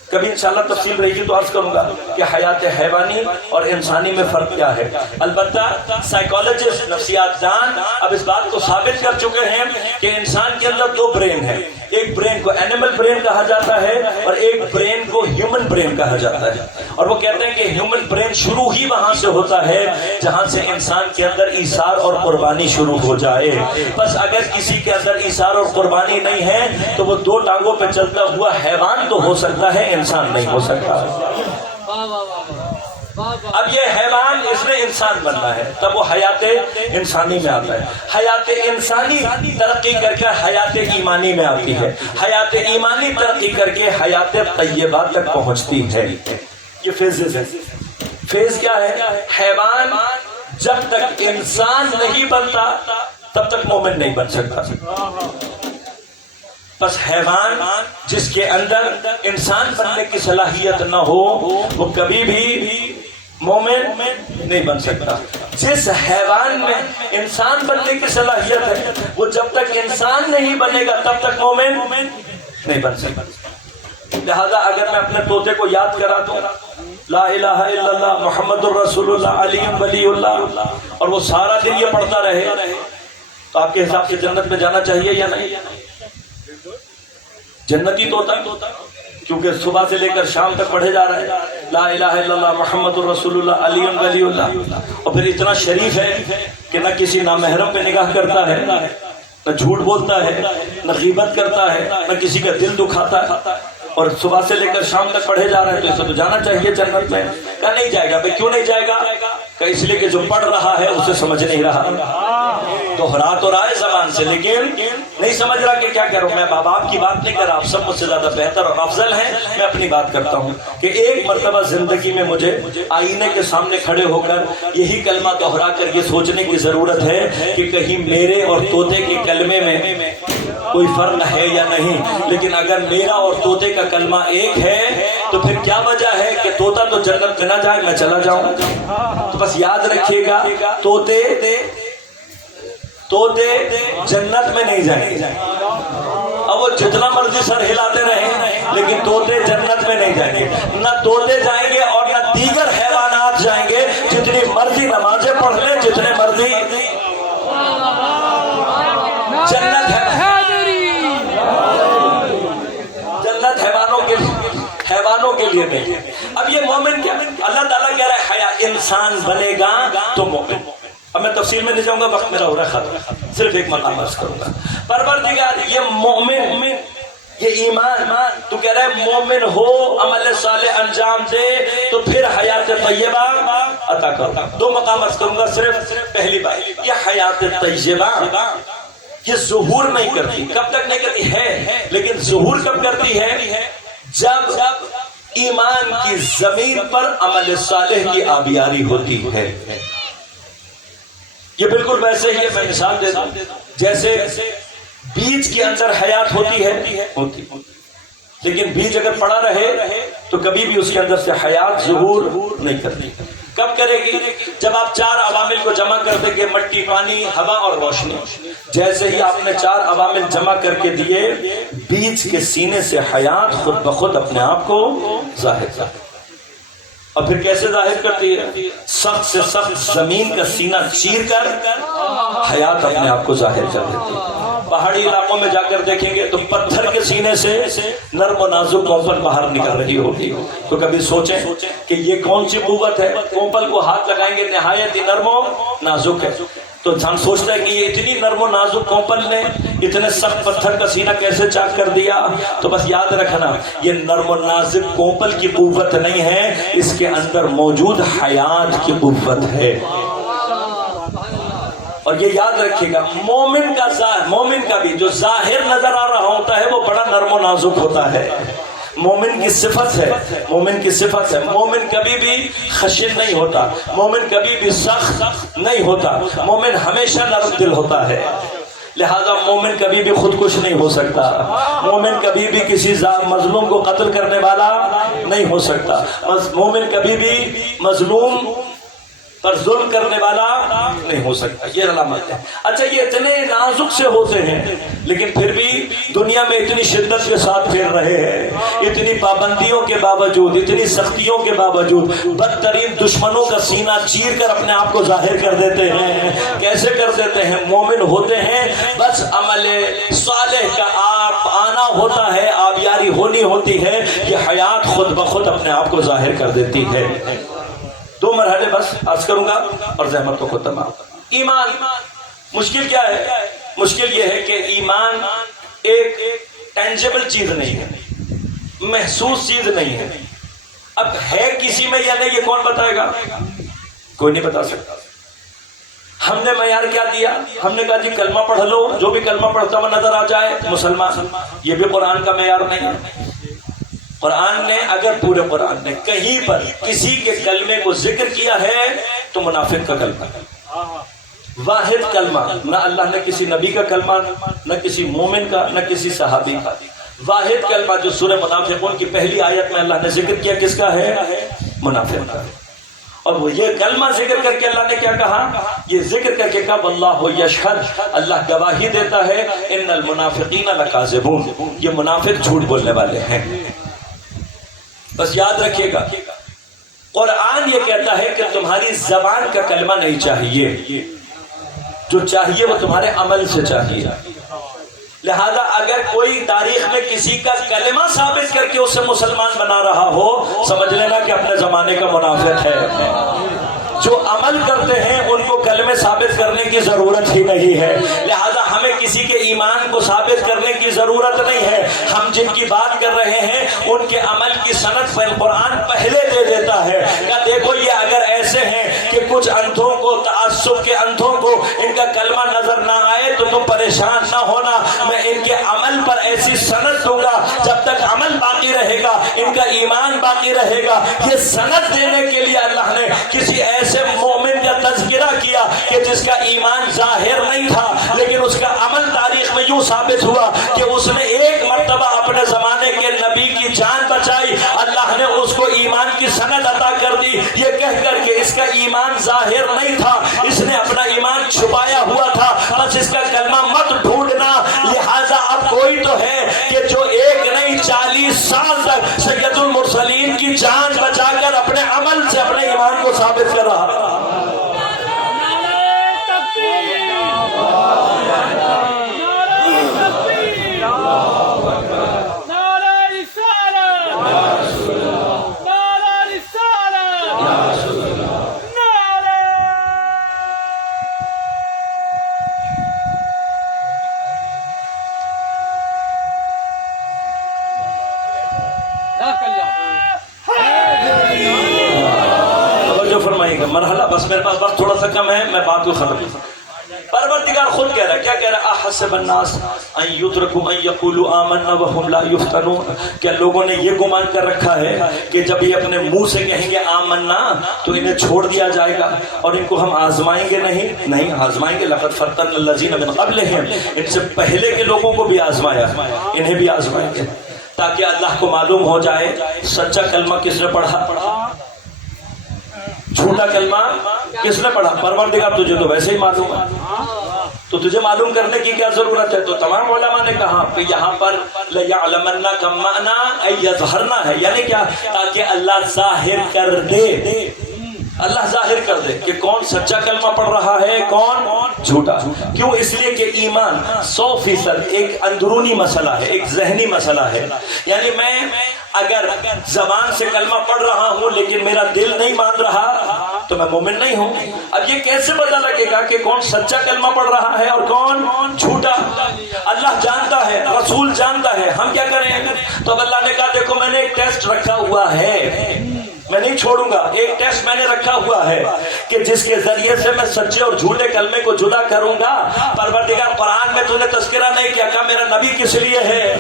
کبھی انشاءاللہ تفصیل رہی گی تو عرض کروں گا کہ حیات حیوانی اور انسانی میں فرق کیا ہے. البتہ سائیکالوجسٹ، نفسیات دان اب اس بات کو ثابت کر چکے ہیں کہ انسان کے اندر دو برین ہیں. ایک برین کو اینیمل برین کہا جاتا ہے اور ایک برین کو ہیومن برین کہا جاتا ہے. اور وہ کہتے ہیں کہ ہیومن برین شروع ہی وہاں سے ہوتا ہے جہاں سے انسان کے اندر ایثار اور قربانی شروع ہو جائے. بس اگر کسی کے اندر ایثار اور قربانی نہیں ہے تو وہ دو ٹانگوں پہ چلتا ہوا حیوان تو ہو سکتا ہے، انسان نہیں ہو سکتا. اب یہ حیوان، اس نے انسان بننا ہے، تب وہ حیات انسانی میں آتا ہے. حیات انسانی ترقی کر کے حیات ایمانی میں آتی ہے، حیات ایمانی ترقی کر کے حیات طیبہ تک پہنچتی ہے. یہ فیزز ہے. فیز کیا ہے؟ حیوان جب تک انسان نہیں بنتا تب تک مومن نہیں بن سکتا. بس حیوان جس کے اندر انسان بننے کی صلاحیت نہ ہو وہ کبھی بھی مومن نہیں بن سکتا. جس حیوان میں انسان بننے کی صلاحیت ہے وہ جب تک انسان نہیں بنے گا تب تک مومن نہیں بن سکتا. لہذا اگر میں اپنے طوطے کو یاد کرا دوں لا الہ الا اللہ محمد الرسول اللہ علی ولی اللہ اور وہ سارا دن یہ پڑھتا رہے تو آپ کے حساب سے جنت میں جانا چاہیے یا نہیں؟ جنتی طوطا، کیونکہ صبح سے لے کر شام تک پڑھے جا رہا ہے لا الہ الا اللہ محمد الرسول اللہ علی ولی اللہ. اور پھر اتنا شریف ہے کہ نہ کسی نامحرم پہ نگاہ کرتا ہے، نہ جھوٹ بولتا ہے، نہ غیبت کرتا ہے، نہ کسی کا دل دکھاتا ہے، اور صبح سے لے کر شام تک پڑھے جا رہے ہیں تو اسے تو جانا چاہیے جنت میں. کہا نہیں جائے گا. بھائی کیوں نہیں جائے گا؟ کہ اس لیے کہ جو پڑھ رہا ہے اسے سمجھ نہیں رہا. دوہرا تو رہا ہے زبان سے لیکن نہیں سمجھ رہا کہ کیا کروں. میں ماں باپ کی بات نہیں کر رہا، آپ سب مجھ سے زیادہ بہتر اور افضل ہیں. میں اپنی بات کرتا ہوں کہ ایک مرتبہ زندگی میں مجھے آئینے کے سامنے کھڑے ہو کر یہی کلمہ دوہرا کر یہ سوچنے کی ضرورت ہے کہ کہیں میرے اور طوطے کے کلمے میں کوئی فرق ہے یا نہیں. لیکن اگر میرا اور طوطے کا کلمہ ایک ہے تو پھر کیا وجہ ہے کہ طوطا تو جنت میں نہ جائے میں چلا جاؤں. تو بس یاد رکھیے گا طوطے جنت میں نہیں جائیں گے. اب وہ جتنا مرضی سر ہلاتے رہیں لیکن طوطے جنت میں نہیں جائیں گے. نہ طوطے جائیں گے اور نہ دیگر حیوانات جائیں گے. جتنی مرضی نمازیں پڑھ لیں، جتنے مرضی جنت ہے، جنت حیوانوں کے لیے نہیں. اب یہ مومن کیا؟ اللہ تعالیٰ کہہ رہا ہے انسان بنے گا تو مومن. اب میں تفصیل میں نہیں جاؤں گا، وقت میرا ہو رہا ہے ختم، صرف ایک مقام عرض کروں گا. پروردگار یہ مومن، یہ ایمان، تو کہہ رہا ہے مومن ہو، عمل صالح انجام دے تو پھر حیات طیبہ عطا کرو. دو مقام عرض کروں گا صرف. پہلی بات، یہ حیات طیبہ یہ ظہور نہیں کرتی. کب تک نہیں کرتی ہے، لیکن ظہور کب کرتی ہے؟ جب ایمان کی زمین پر عمل صالح کی آبیاری ہوتی ہے. یہ بالکل ویسے ہی ہے، میں مثال دیتا ہوں، جیسے بیج کے اندر حیات ہوتی ہے، لیکن بیج اگر پڑا رہے تو کبھی بھی اس کے اندر سے حیات ظہور نہیں کرتی. کب کرے گی؟ جب آپ چار عوامل کو جمع کر دیں گے، مٹی، پانی، ہوا اور روشنی. جیسے ہی آپ نے چار عوامل جمع کر کے دیے، بیج کے سینے سے حیات خود بخود اپنے آپ کو ظاہر. اور پھر کیسے ظاہر کرتی ہے؟ سخت سے سخت زمین کا سینہ چیر کر حیات اپنے آپ کو ظاہر کر دیتی ہے. پہاڑی علاقوں میں جا کر دیکھیں گے تو پتھر کے سینے سے نرم و نازک کومپل باہر نکل رہی ہوگی. تو کبھی سوچیں کہ یہ کون سی قوت ہے؟ کومپل کو ہاتھ لگائیں گے نہایت ہی نرم و نازک ہے. تو انسان سوچتا ہے کہ یہ اتنی نرم و نازک کومپل نے اتنے سخت پتھر کا سینہ کیسے چاک کر دیا؟ تو بس یاد رکھنا، یہ نرم و نازک کومپل کی قوت نہیں ہے، اس کے اندر موجود حیات کی قوت ہے. اور یہ یاد رکھیے گا، مومن کا بھی جو ظاہر نظر آ رہا ہوتا ہے وہ بڑا نرم و نازک ہوتا ہے. مومن کی صفت ہے، مومن کی صفت ہے. مومن کبھی بھی خشن نہیں ہوتا، مومن کبھی بھی سخت نہیں ہوتا، مومن ہمیشہ نرم دل ہوتا ہے. لہذا مومن کبھی بھی خودکش نہیں ہو سکتا، مومن کبھی بھی کسی مظلوم کو قتل کرنے والا نہیں ہو سکتا، مومن کبھی بھی مظلوم پر ظلم کرنے والا نہیں ہو سکتا. یہ علامت ہے. اچھا، یہ اتنے نازک سے ہوتے ہیں لیکن پھر بھی دنیا میں اتنی شدت کے ساتھ پھیر رہے ہیں، اتنی پابندیوں کے باوجود، اتنی سختیوں کے باوجود بدترین دشمنوں کا سینہ چیر کر اپنے آپ کو ظاہر کر دیتے ہیں. کیسے کر دیتے ہیں؟ مومن ہوتے ہیں، بس عمل صالح کا آپ آنا ہوتا ہے، آبیاری ہونی ہوتی ہے، یہ حیات خود بخود اپنے آپ کو ظاہر کر دیتی ہے. دو مرحلے بس عرض کروں گا اور زحمتوں کو تمام. ایمان مشکل کیا ہے؟ مشکل یہ ہے کہ ایمان ایک ٹینجیبل چیز نہیں ہے، محسوس چیز نہیں ہے. اب ہے کسی میں یا نہیں یہ کون بتائے گا؟ کوئی نہیں بتا سکتا. ہم نے معیار کیا دیا؟ ہم نے کہا جی کلمہ پڑھ لو، جو بھی کلمہ پڑھتا ہوا نظر آ جائے مسلمان. یہ بھی قرآن کا معیار نہیں ہے. قرآن نے اگر پورے قرآن نے کہیں پر کسی کے کلمے کو ذکر کیا ہے تو منافق کا کلمہ، واحد کلمہ، نہ اللہ نے کسی نبی کا کلمہ، نہ کسی مومن کا، نہ کسی صحابی کا. واحد کلمہ جو سورہ منافقون کی پہلی آیت میں اللہ نے ذکر کیا کس کا ہے؟ منافق کا. اور وہ یہ کلمہ ذکر کر کے اللہ نے کیا کہا؟ یہ ذکر کر کے کہا واللہ یشہد، اللہ گواہی دیتا ہے، ان المنافقین لکاذبون، یہ منافق جھوٹ بولنے والے ہیں. بس یاد رکھیے گا، قرآن یہ کہتا ہے کہ تمہاری زبان کا کلمہ نہیں چاہیے، جو چاہیے وہ تمہارے عمل سے چاہیے. لہذا اگر کوئی تاریخ میں کسی کا کلمہ ثابت کر کے اسے مسلمان بنا رہا ہو، سمجھ لینا کہ اپنے زمانے کا منافق ہے. جو عمل کرتے ہیں ان کو کلمے ثابت کرنے کی ضرورت ہی نہیں ہے. لہذا ہمیں کسی کے ایمان کو ثابت کرنے کی ضرورت نہیں ہے. ہم جن کی بات کر رہے ہیں ان کے عمل کی سند پر قرآن پہلے دے دیتا ہے کہ دیکھو یہ اگر ایسے ہیں کہ کچھ اندھوں کو، تعصب کے اندھوں کو ان کا کلمہ نظر نہ آئے تو تم پریشان نہ ہونا، میں ان کے عمل پر ایسی سند دوں گا، جب تک عمل باقی رہے گا ان کا ایمان باقی رہے گا. یہ سند دینے کے لیے اللہ نے کسی ایسے مومن کا تذکرہ کیا کہ جس کا ایمان ظاہر نہیں تھا لیکن اس کا عمل تاریخ میں یوں ثابت ہوا کہ اس نے ایک مرتبہ اپنے زمانے کے نبی کی جان بچائی، اللہ نے اس کو ایمان کی سند عطا کر دی، یہ کہہ کر کہ اس کا ایمان ظاہر نہیں تھا، اس نے اپنا ایمان چھپایا ہوا تھا، بس اس کا کلمہ مت ڈھونڈنا. لہذا اب کوئی تو ہے کہ جو ایک نہیں 40 سال تک سید المرسلین کی جان بچا کر اپنے عمل سے اپنے ایمان کو ثابت کر رہا. میرے پاس وقت تھوڑا سا کم ہے، میں بات کو ختم کرتا ہوں۔ پروردگار خود کہہ رہا ہے، کیا کہہ رہا ہے؟ احسب الناس ان یترکوا ان یقولوا آمنا وهم لا یفتنون، کیا لوگوں نے یہ گمان کر رکھا ہے کہ جب یہ اپنے منہ سے کہیں گے آمنا تو انہیں چھوڑ دیا جائے گا اور ان کو ہم آزمائیں گے؟ نہیں آزمائیں گے۔ لقد فتنا الذین من قبلہم، ان سے پہلے کے لوگوں کو بھی آزمایا، انہیں بھی آزمائیں گے، تاکہ اللہ کو معلوم ہو جائے سچا کلمہ کس نے پڑھا، جھوٹا کلمہ کس نے پڑھا۔ پروردگار تجھے تو ویسے ہی معلوم ہے، تو تجھے معلوم کرنے کی کیا ضرورت ہے؟ تو تمام علماء نے کہا کہ یہاں پر لَيَعْلَمَنَّ کا معنی یظہرنا ہے، یعنی کیا؟ تاکہ اللہ ظاہر کر دے، اللہ ظاہر کر دے کہ کون سچا کلمہ پڑھ رہا ہے، کون جھوٹا۔ کیوں؟ اس لیے کہ ایمان 100% ایک اندرونی مسئلہ ہے، ایک ذہنی مسئلہ ہے۔ یعنی میں اگر زبان سے کلمہ پڑھ رہا ہوں لیکن میرا دل نہیں مان رہا تو میں مومن نہیں ہوں۔ اب یہ کیسے پتہ لگے گا کہ کون سچا کلمہ پڑھ رہا ہے اور کون جھوٹا؟ اللہ جانتا ہے، رسول جانتا ہے، ہم کیا کریں؟ تو اب اللہ نے کہا دیکھو میں نے ایک ٹیسٹ رکھا ہوا ہے، میں نہیں چھوڑوں گا، ایک ٹیسٹ میں نے رکھا ہوا ہے کہ جس کے ذریعے سے میں سچے اور جھوٹے کلمے کو جدا کروں گا۔ پروردگار قرآن میں تو نے تذکرہ نہیں کیا، کہا میرا نبی کس لیے ہے؟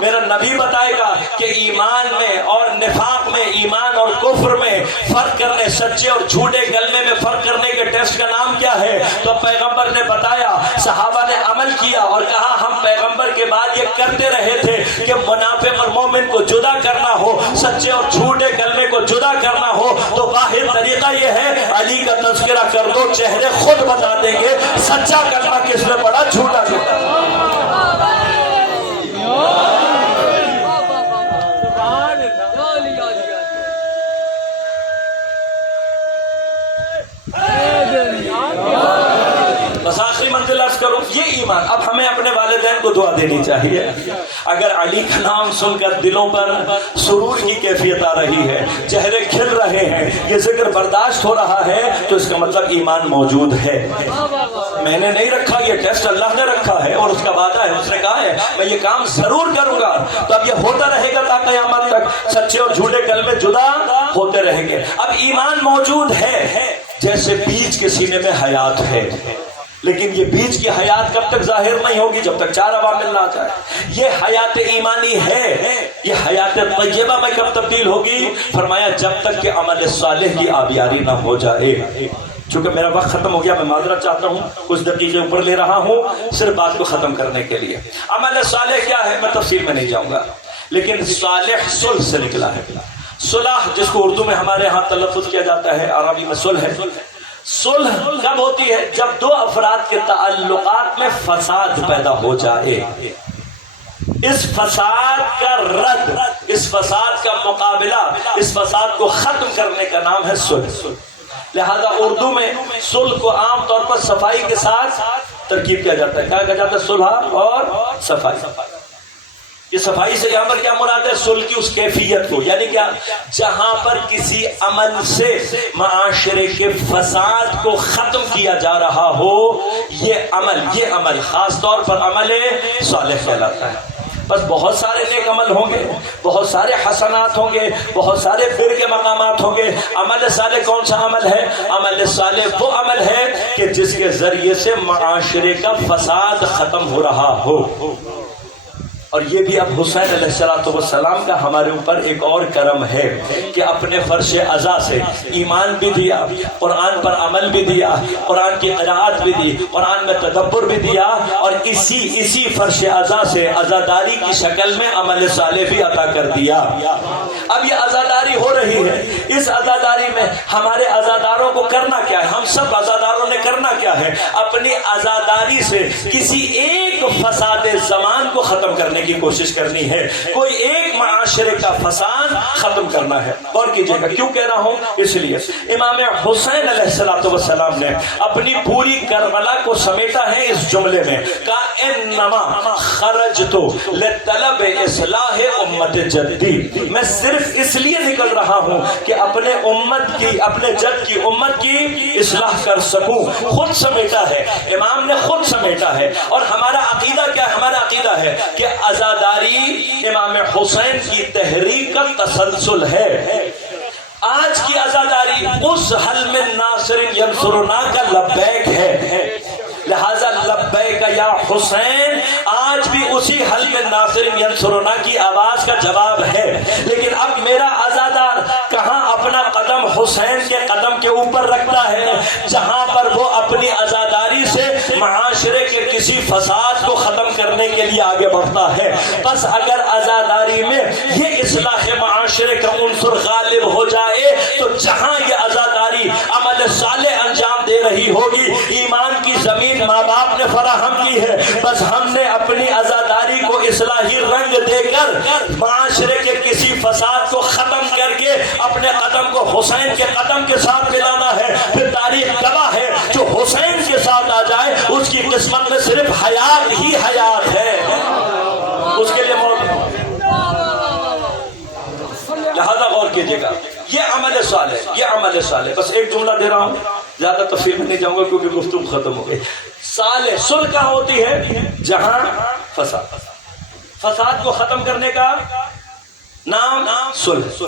میرا نبی بتائے گا کہ ایمان میں اور نفاق میں، ایمان اور کفر میں فرق کرنے، سچے اور جھوٹے کلمے میں فرق کرنے کے ٹیسٹ کا نام کیا ہے؟ تو پیغمبر نے بتایا، صحابہ نے عمل کیا اور کہا ہم پیغمبر کے بعد یہ کرتے رہے تھے کہ منافق اور مومن کو جدا کرنا ہو، سچے اور جھوٹے کلمے کو جدا کرنا ہو تو واحد طریقہ یہ ہے علی کا تذکرہ کر دو، چہرے خود بتا دیں گے سچا کلمہ کس نے پڑھا، جھوٹا کس نے پڑھا۔ بس آخری منزل عرض کروں، یہ ایمان۔ اب ہمیں اپنے والدین کو دعا دینی چاہیے۔ اگر علی کا نام سن کر دلوں پر سرور کی کیفیت آ رہی ہے، چہرے کھل رہے ہیں، یہ ذکر برداشت ہو رہا ہے، تو اس کا مطلب ایمان موجود ہے۔ میں نے نہیں رکھا، یہ ٹیسٹ اللہ نے رکھا ہے اور اس کا وعدہ ہے، اس نے کہا ہے میں یہ کام ضرور کروں گا۔ تو اب یہ ہوتا رہے گا تا قیامت تک، سچے اور جھوٹے کلمے جدا ہوتے رہیں گے۔ اب ایمان موجود ہے، جیسے بیج کے سینے میں حیات ہے، لیکن یہ بیج کی حیات کب تک ظاہر نہیں ہوگی؟ جب تک چار عوامل نہ آ جائے۔ یہ حیات ایمانی ہے، یہ حیات طیبہ میں کب تبدیل ہوگی؟ فرمایا جب تک کہ عمل صالح کی آبیاری نہ ہو جائے۔ چونکہ میرا وقت ختم ہو گیا، میں معذرت چاہتا ہوں، کچھ دقیقے اوپر لے رہا ہوں صرف بات کو ختم کرنے کے لیے۔ عمل صالح کیا ہے میں تفصیل میں نہیں جاؤں گا، لیکن صالح صلح سے نکلا ہے۔ صلح جس کو اردو میں ہمارے ہاں تلفظ کیا جاتا ہے، عربی میں صلح ہے۔ صلح کب ہوتی ہے؟ جب دو افراد کے تعلقات میں فساد پیدا ہو جائے، اس فساد کا رد، اس فساد کا مقابلہ، اس فساد کو ختم کرنے کا نام ہے صلح۔ لہذا اردو میں صلح کو عام طور پر صفائی کے ساتھ ترکیب کیا جاتا ہے، کہا جاتا ہے صلح اور صفائی۔ یہ صفائی سے یہاں پر کیا مراد ہے؟ صلح کی اس کیفیت کو، یعنی کیا؟ جہاں پر کسی عمل سے معاشرے کے فساد کو ختم کیا جا رہا ہو، یہ عمل خاص طور پر عمل صالح کہلاتا ہے۔ بس بہت سارے نیک عمل ہوں گے، بہت سارے حسنات ہوں گے، بہت سارے بر کے مقامات ہوں گے۔ عمل صالح کون سا عمل ہے؟ عمل صالح وہ عمل ہے کہ جس کے ذریعے سے معاشرے کا فساد ختم ہو رہا ہو۔ اور یہ بھی اب حسین علیہ السلام کا ہمارے اوپر ایک اور کرم ہے کہ اپنے فرش عزا سے ایمان بھی دیا، قرآن پر عمل بھی دیا، قرآن کی قرآت بھی دی، قرآن میں تدبر بھی دیا، اور اسی فرش عزا سے عزاداری کی شکل میں عمل صالح بھی عطا کر دیا۔ اب یہ عزاداری ہو رہی ہے، اس عزاداری میں ہمارے عزاداروں کو کرنا کیا ہے؟ ہم سب عزاداروں نے کرنا کیا ہے؟ اپنی عزاداری سے کسی ایک فساد زمان کو ختم کرنے کی کوشش کرنی ہے، کوئی ایک معاشرے کا فساد ختم کرنا ہے۔ اور کیجئے گا کیوں کہہ رہا ہوں؟ اس لیے امام حسین علیہ السلام نے اپنی پوری کربلا کو سمیٹا ہے اس جملے میں، کہا انما خرجت لطلب اصلاح امت جدی، میں صرف اس لیے نکل رہا ہوں کہ اپنے امت کی، اپنے جد کی امت کی اصلاح کر سکوں۔ خود سمیٹا ہے، امام نے خود سمیٹا ہے۔ اور ہمارا عقیدہ کیا ہے؟ ہمارا عقیدہ ہے کہ عزاداری امام حسین کی تحریک کا تسلسل ہے۔ آج کی عزاداری اس حل میں ناصر ینصرنا کا لبیک ہے، لہذا لبیک یا حسین آج بھی اسی حل میں ناصر ینصرنا کی آواز کا جواب ہے۔ لیکن اب میرا عزادار کہاں اپنا قدم حسین کے قدم کے اوپر رکھتا ہے، جہاں پر وہ اپنی عزاداری سے معاشرے کے کسی فساد کو ختم کرنے کے لیے آگے بڑھتا ہے۔ بس اگر عزاداری میں یہ اصلاح معاشرے کا عنصر غالب ہو جائے تو جہاں یہ عزاداری عمل صالح انجام دے رہی ہوگی، ایمان کی زمین ماں باپ نے فراہم کی ہے، بس ہم نے اپنی عزاداری کو اصلاحی رنگ دے کر معاشرے کے کسی فساد کو ختم کر کے اپنے قدم کو حسین کے قدم کے ساتھ ملانا ہے۔ پھر تاریخ گواہ ہے جو حسین کے ساتھ آ جائے اس کی قسمت میں صرف حیات ہی حیات ہے، اس کے لیے موت ہے۔ لہذا غور کیجیے گا، یہ عمل صالح، یہ عمل صالح۔ بس ایک جملہ دے رہا ہوں، زیادہ تفصیل میں نہیں جاؤں گا کیونکہ گفتگو ختم ہو گئی۔ صالح صلح کہاں ہوتی ہے؟ جہاں فساد کو ختم کرنے کا نام صلح۔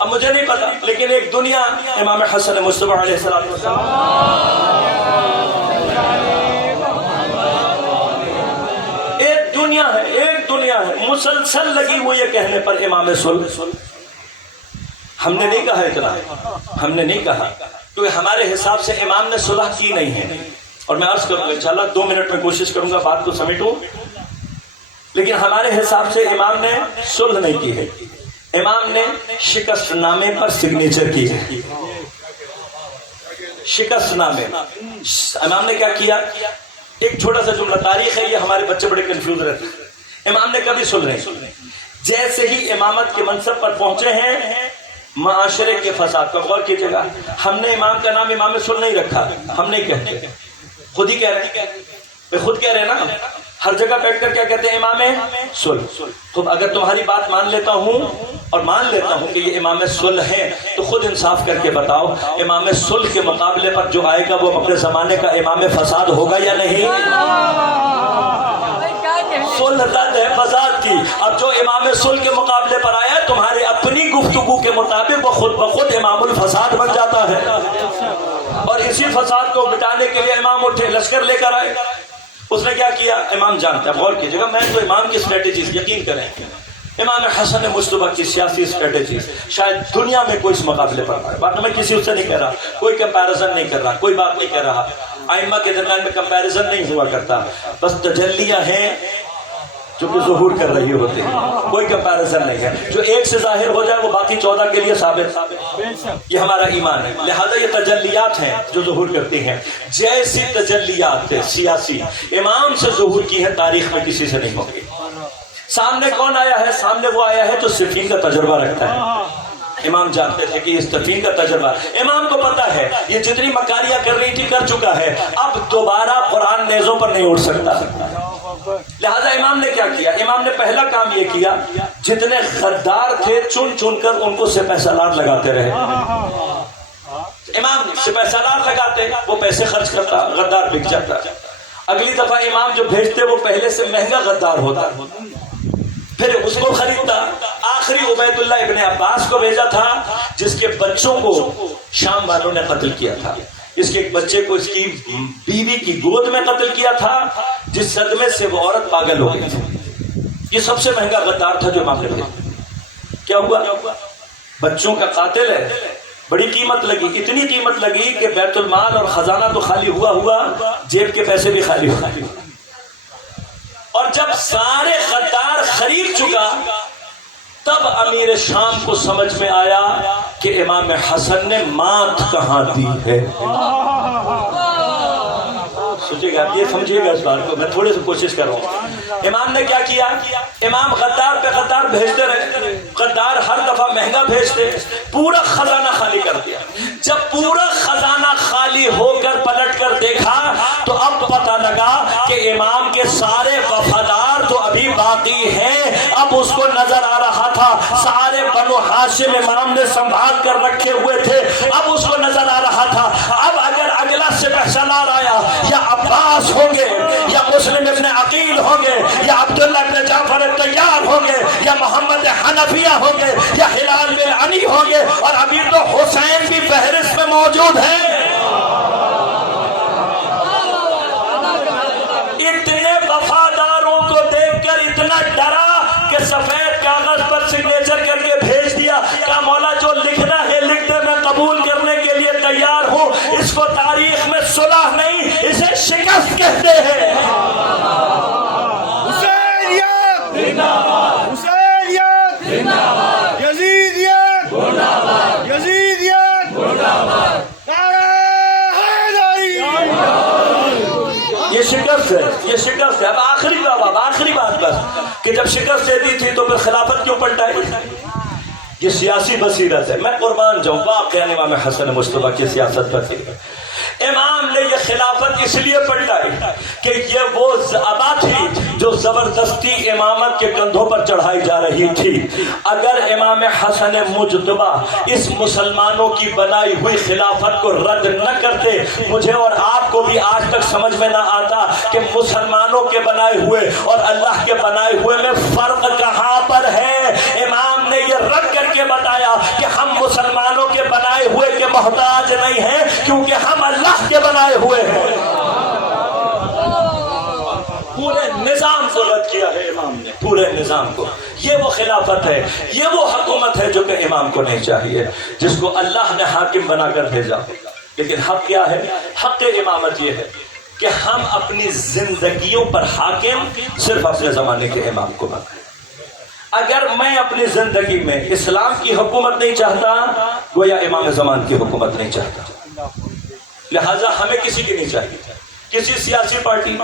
اب مجھے نہیں پتا، لیکن ایک دنیا امام حسن مصطفیٰ علیہ السلام ایک دنیا ہے مسلسل لگی ہوئی یہ کہنے پر امام صلح۔ ہم نے نہیں کہا اتنا، ہم نے نہیں کہا کیونکہ ہمارے حساب سے امام نے صلح کی نہیں ہے، اور میں عرض کروں گا انشاءاللہ 2 منٹ میں کوشش کروں گا بات کو سمیٹوں، لیکن ہمارے حساب سے امام نے صلح نہیں کی ہے، امام نے شکست نامے پر سگنیچر کی ہے۔ شکست نامے امام نے کیا کیا؟ ایک چھوٹا سا جملہ، تاریخ ہے یہ، ہمارے بچے بڑے کنفیوز رہتے ہیں۔ امام نے کبھی صلح نہیں، جیسے ہی امامت کے منصب پر پہنچے ہیں معاشرے کے فساد کو، غور کیجیے گا، ہم نے امام کا نام امام صلح نہیں رکھا، ہم نہیں کہتے، خود ہی کہہ رہے ہیں، خود کہہ رہے ہیں نا، ہر جگہ بیٹھ کر کیا کہتے ہیں؟ امام صلح۔ تو اگر تمہاری بات مان لیتا ہوں اور مان لیتا ہوں کہ یہ امام صلح ہے تو خود انصاف کر کے بتاؤ امام صلح کے مقابلے پر جو آئے گا وہ اپنے زمانے کا امام فساد ہوگا یا نہیں؟ صلح رد ہے فساد کی۔ اب جو امام صلح کے مقابلے پر آیا تمہاری اپنی گفتگو کے مطابق وہ خود بخود امام الفساد بن جاتا ہے، اور اسی فساد کو مٹانے کے لیے امام اٹھے، لشکر لے کر آئے۔ اس نے کیا کیا؟ امام جانتا ہے، غور کیجیے گا، میں تو امام کی اسٹریٹجیز یقین کریں، امام حسن مصطفیٰ کی سیاسی اسٹریٹجیز شاید دنیا میں کوئی اس مقابلے پر ہے۔ بات میں کسی سے نہیں کہہ رہا، کوئی کمپیریزن نہیں کر رہا، کوئی بات نہیں کر رہا، ائمہ کے درمیان میں کمپیریزن نہیں ہوا کرتا، بس تجلیاں ہیں جو کہ ظہور کر رہی ہوتی ہیں، کوئی کمپیریزن نہیں ہے۔ جو ایک سے ظاہر ہو جائے وہ باقی 14 کے لیے ثابت، یہ ہمارا ایمان ہے۔ لہذا یہ تجلیات ہیں جو ظہور کرتی ہیں، جیسی تجلیات سیاسی امام سے ظہور کی ہے تاریخ میں کسی سے نہیں ہوگی۔ سامنے کون آیا ہے؟ سامنے وہ آیا ہے جو صفین کا تجربہ رکھتا ہے۔ امام جانتے تھے کہ یہ صفین کا تجربہ، امام کو پتا ہے یہ جتنی مکاریاں کر رہی تھی کر چکا ہے، اب دوبارہ قرآن نیزوں پر نہیں اٹھ سکتا۔ لہذا امام نے کیا کیا؟ امام نے پہلا کام یہ کیا، جتنے غدار تھے چن چن کر ان کو سپہ سالار لگاتے رہے۔ امام سپہ سالار لگاتے، وہ پیسے خرچ کرتا، غدار بک جاتا۔ اگلی دفعہ امام جو بھیجتے وہ پہلے سے مہنگا غدار ہوتا، پھر اس کو خریدتا۔ آخری عبید اللہ ابن عباس کو بھیجا تھا جس کے بچوں کو شام والوں نے قتل کیا تھا، اس کے ایک بچے کو اس کی بیوی کی گود میں قتل کیا تھا، جس صدمے سے وہ عورت پاگل ہو گئی تھی۔ یہ سب سے مہنگا غدار تھا جو امام نے بھیجا۔ کیا ہوا؟ بچوں کا قاتل ہے، بڑی قیمت لگی، اتنی قیمت لگی کہ بیت المال اور خزانہ تو خالی ہوا جیب کے پیسے بھی خالی ہوئے، اور جب سارے غدار خرید چکا تب امیر شام کو سمجھ میں آیا کہ امام حسن نے مات کہاں دی ہے۔ سوچے گا، یہ سمجھیے گا اس بات کو، میں تھوڑے سے کوشش کر رہا ہوں۔ امام نے کیا کیا؟ امام غدار پہ غدار بھیجتے رہے، غدار ہر دفعہ مہنگا بھیجتے، پورا خزانہ خالی کر دیا۔ جب پورا خزانہ خالی ہو کر پلٹ کر دیکھا تو اب پتہ لگا کہ امام کے سارے وفادار تو ابھی باقی ہیں۔ اب اس کو نظر آ رہا تھا سارے بنو ہاشم امام نے سنبھال کر رکھے ہوئے تھے، اب اس کو نظر آ رہا تھا اب اگر اگلا سپہ سالار آیا یا عباس ہوں گے یا مسلم ابن عقیل ہوں گے یا عبداللہ بن جعفر طیار ہوں گے یا محمد حنفیہ ہوں گے یا ہلال بن علی ہوں گے، اور ابھی تو حسین بھی فہرست میں موجود ہے۔ اتنے وفاداروں کو دیکھ کر اتنا ڈرا کہ سفید کاغذ پر سگنیچر کر کے بھیج دیا، کہا مولا جو لکھنا ہے لکھ دے، میں قبول کرنے کے لیے تیار ہوں۔ اس کو تاریخ میں صلح نہیں، اسے شکست کہتے ہیں۔ حسینیت حسینیت یزیدیت یزیدیت نعرہ حیدری۔ یہ شکست ہے، یہ شکست ہے۔ اب آخری بات بس کہ جب شکست دے دی تھی تو پھر خلافت کیوں پلٹائی؟ یہ سیاسی بصیرت ہے۔ میں قربان جاؤں، واقعہ امام حسن مصطفیٰ کی سیاست پر تھی۔ امام نے یہ خلافت اس لیے پلٹائی کہ یہ وہ ابا تھی جو زبردستی امامت کے کندھوں پر چڑھائی جا رہی تھی۔ اگر امام حسن مجتبی اس مسلمانوں کی بنائی ہوئی خلافت کو رد نہ کرتے، مجھے اور آپ کو بھی آج تک سمجھ میں نہ آتا کہ مسلمانوں کے بنائے ہوئے اور اللہ کے بنائے ہوئے میں فرق کہاں پر ہے۔ امام نے یہ رد کر کے بتایا کہ ہم مسلمانوں کے بنائے ہوئے کے محتاج نہیں ہیں، کیونکہ ہم اللہ کے بنائے ہوئے ہیں۔ پورے نظام کو رد کیا ہے امام نے، پورے نظام کو۔ یہ وہ خلافت ہے، یہ وہ حکومت ہے جو کہ امام کو نہیں چاہیے، جس کو اللہ نے حاکم بنا کر بھیجا۔ لیکن حق کیا ہے؟ حق امامت یہ ہے کہ ہم اپنی زندگیوں پر حاکم صرف اپنے زمانے کے امام کو بنائیں۔ اگر میں اپنی زندگی میں اسلام کی حکومت نہیں چاہتا، گویا امام زمان کی حکومت نہیں چاہتا۔ لہذا ہمیں کسی کی نہیں چاہیے، کسی سیاسی پارٹی،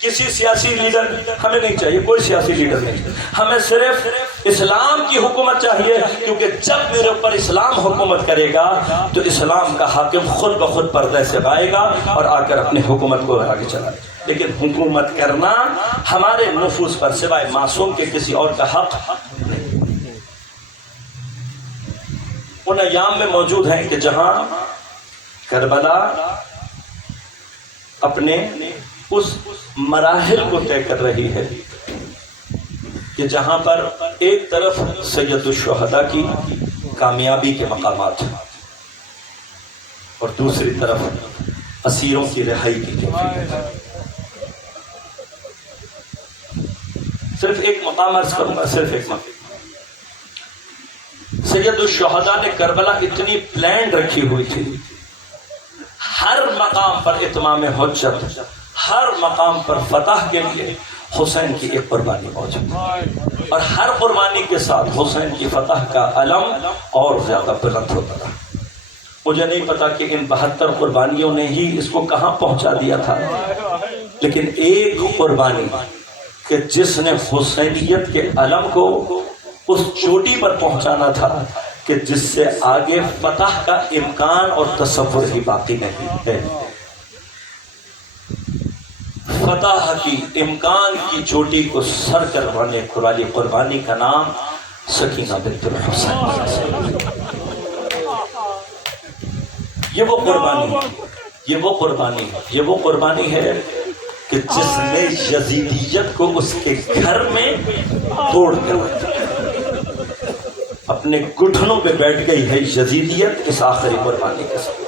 کسی سیاسی لیڈر ہمیں نہیں چاہیے، کوئی سیاسی لیڈر نہیں۔ ہمیں صرف اسلام کی حکومت چاہیے، کیونکہ جب میرے اوپر اسلام حکومت کرے گا تو اسلام کا حاکم خود بخود پردے سے آئے گا اور آ کر اپنی حکومت کو آگے چلائے۔ لیکن حکومت کرنا ہمارے نفوس پر سوائے معصوم کے کسی اور کا حق نہیں۔ ان ایام میں موجود ہیں کہ جہاں کربلا اپنے اس مراحل کو طے کر رہی ہے کہ جہاں پر ایک طرف سید الشہداء کی کامیابی کے مقامات اور دوسری طرف اسیروں کی رہائی کی کیفیت۔ صرف ایک مقام عرض کروں گا، صرف ایک مقام۔ سید الشہداء نے کربلا اتنی پلان رکھی ہوئی تھی، ہر مقام پر اتمام حجت، ہر مقام پر فتح کے لیے حسین کی ایک قربانی موجود ہے، اور ہر قربانی کے ساتھ حسین کی فتح کا علم اور زیادہ بلند ہوتا تھا۔ مجھے نہیں پتا کہ ان 72 قربانیوں نے ہی اس کو کہاں پہنچا دیا تھا، لیکن ایک قربانی کہ جس نے حسینیت کے علم کو اس چوٹی پر پہنچانا تھا کہ جس سے آگے فتح کا امکان اور تصور ہی باقی نہیں ہے۔ فتح کی امکان کی چوٹی کو سر کروانے والی قربانی کا نام سکینہ بنت الحسین۔ یہ وہ قربانی ہے کہ جس نے یزیدیت کو اس کے گھر میں توڑ کر اپنے گھٹنوں پہ بیٹھ گئی ہے یزیدیت اس آخری قربانی کے ساتھ،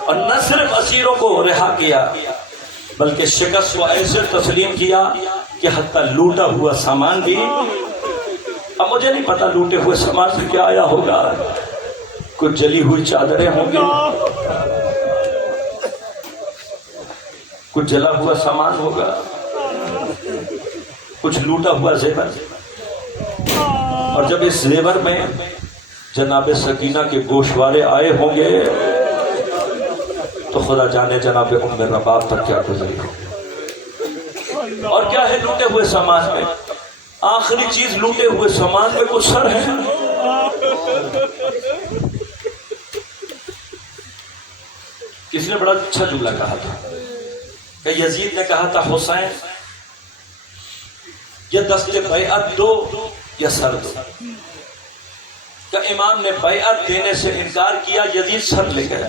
اور نہ صرف اسیروں کو رہا کیا بلکہ شکست کو ایسے تسلیم کیا کہ حتیٰ لوٹا ہوا سامان بھی، اب مجھے نہیں پتا لوٹے ہوئے سامان سے کیا آیا ہوگا، کچھ جلی ہوئی چادریں ہوں گی، کچھ جلا ہوا سامان ہوگا، کچھ لوٹا ہوا زیور، اور جب اس زیور میں جناب سکینہ کے گوشوارے آئے ہوں گے تو خدا جانے جناب ام رباب پر کیا گزری ہوگی۔ اور کیا ہے لوٹے ہوئے سامان میں؟ آخری چیز لوٹے ہوئے سامان میں کچھ سر ہے۔ کس نے بڑا اچھا جملہ کہا تھا کہ یزید نے کہا تھا حسین یا دست بیعت دو یا سر دو، کہ امام نے بیعت دینے سے انکار کیا، یزید سر لے گیا۔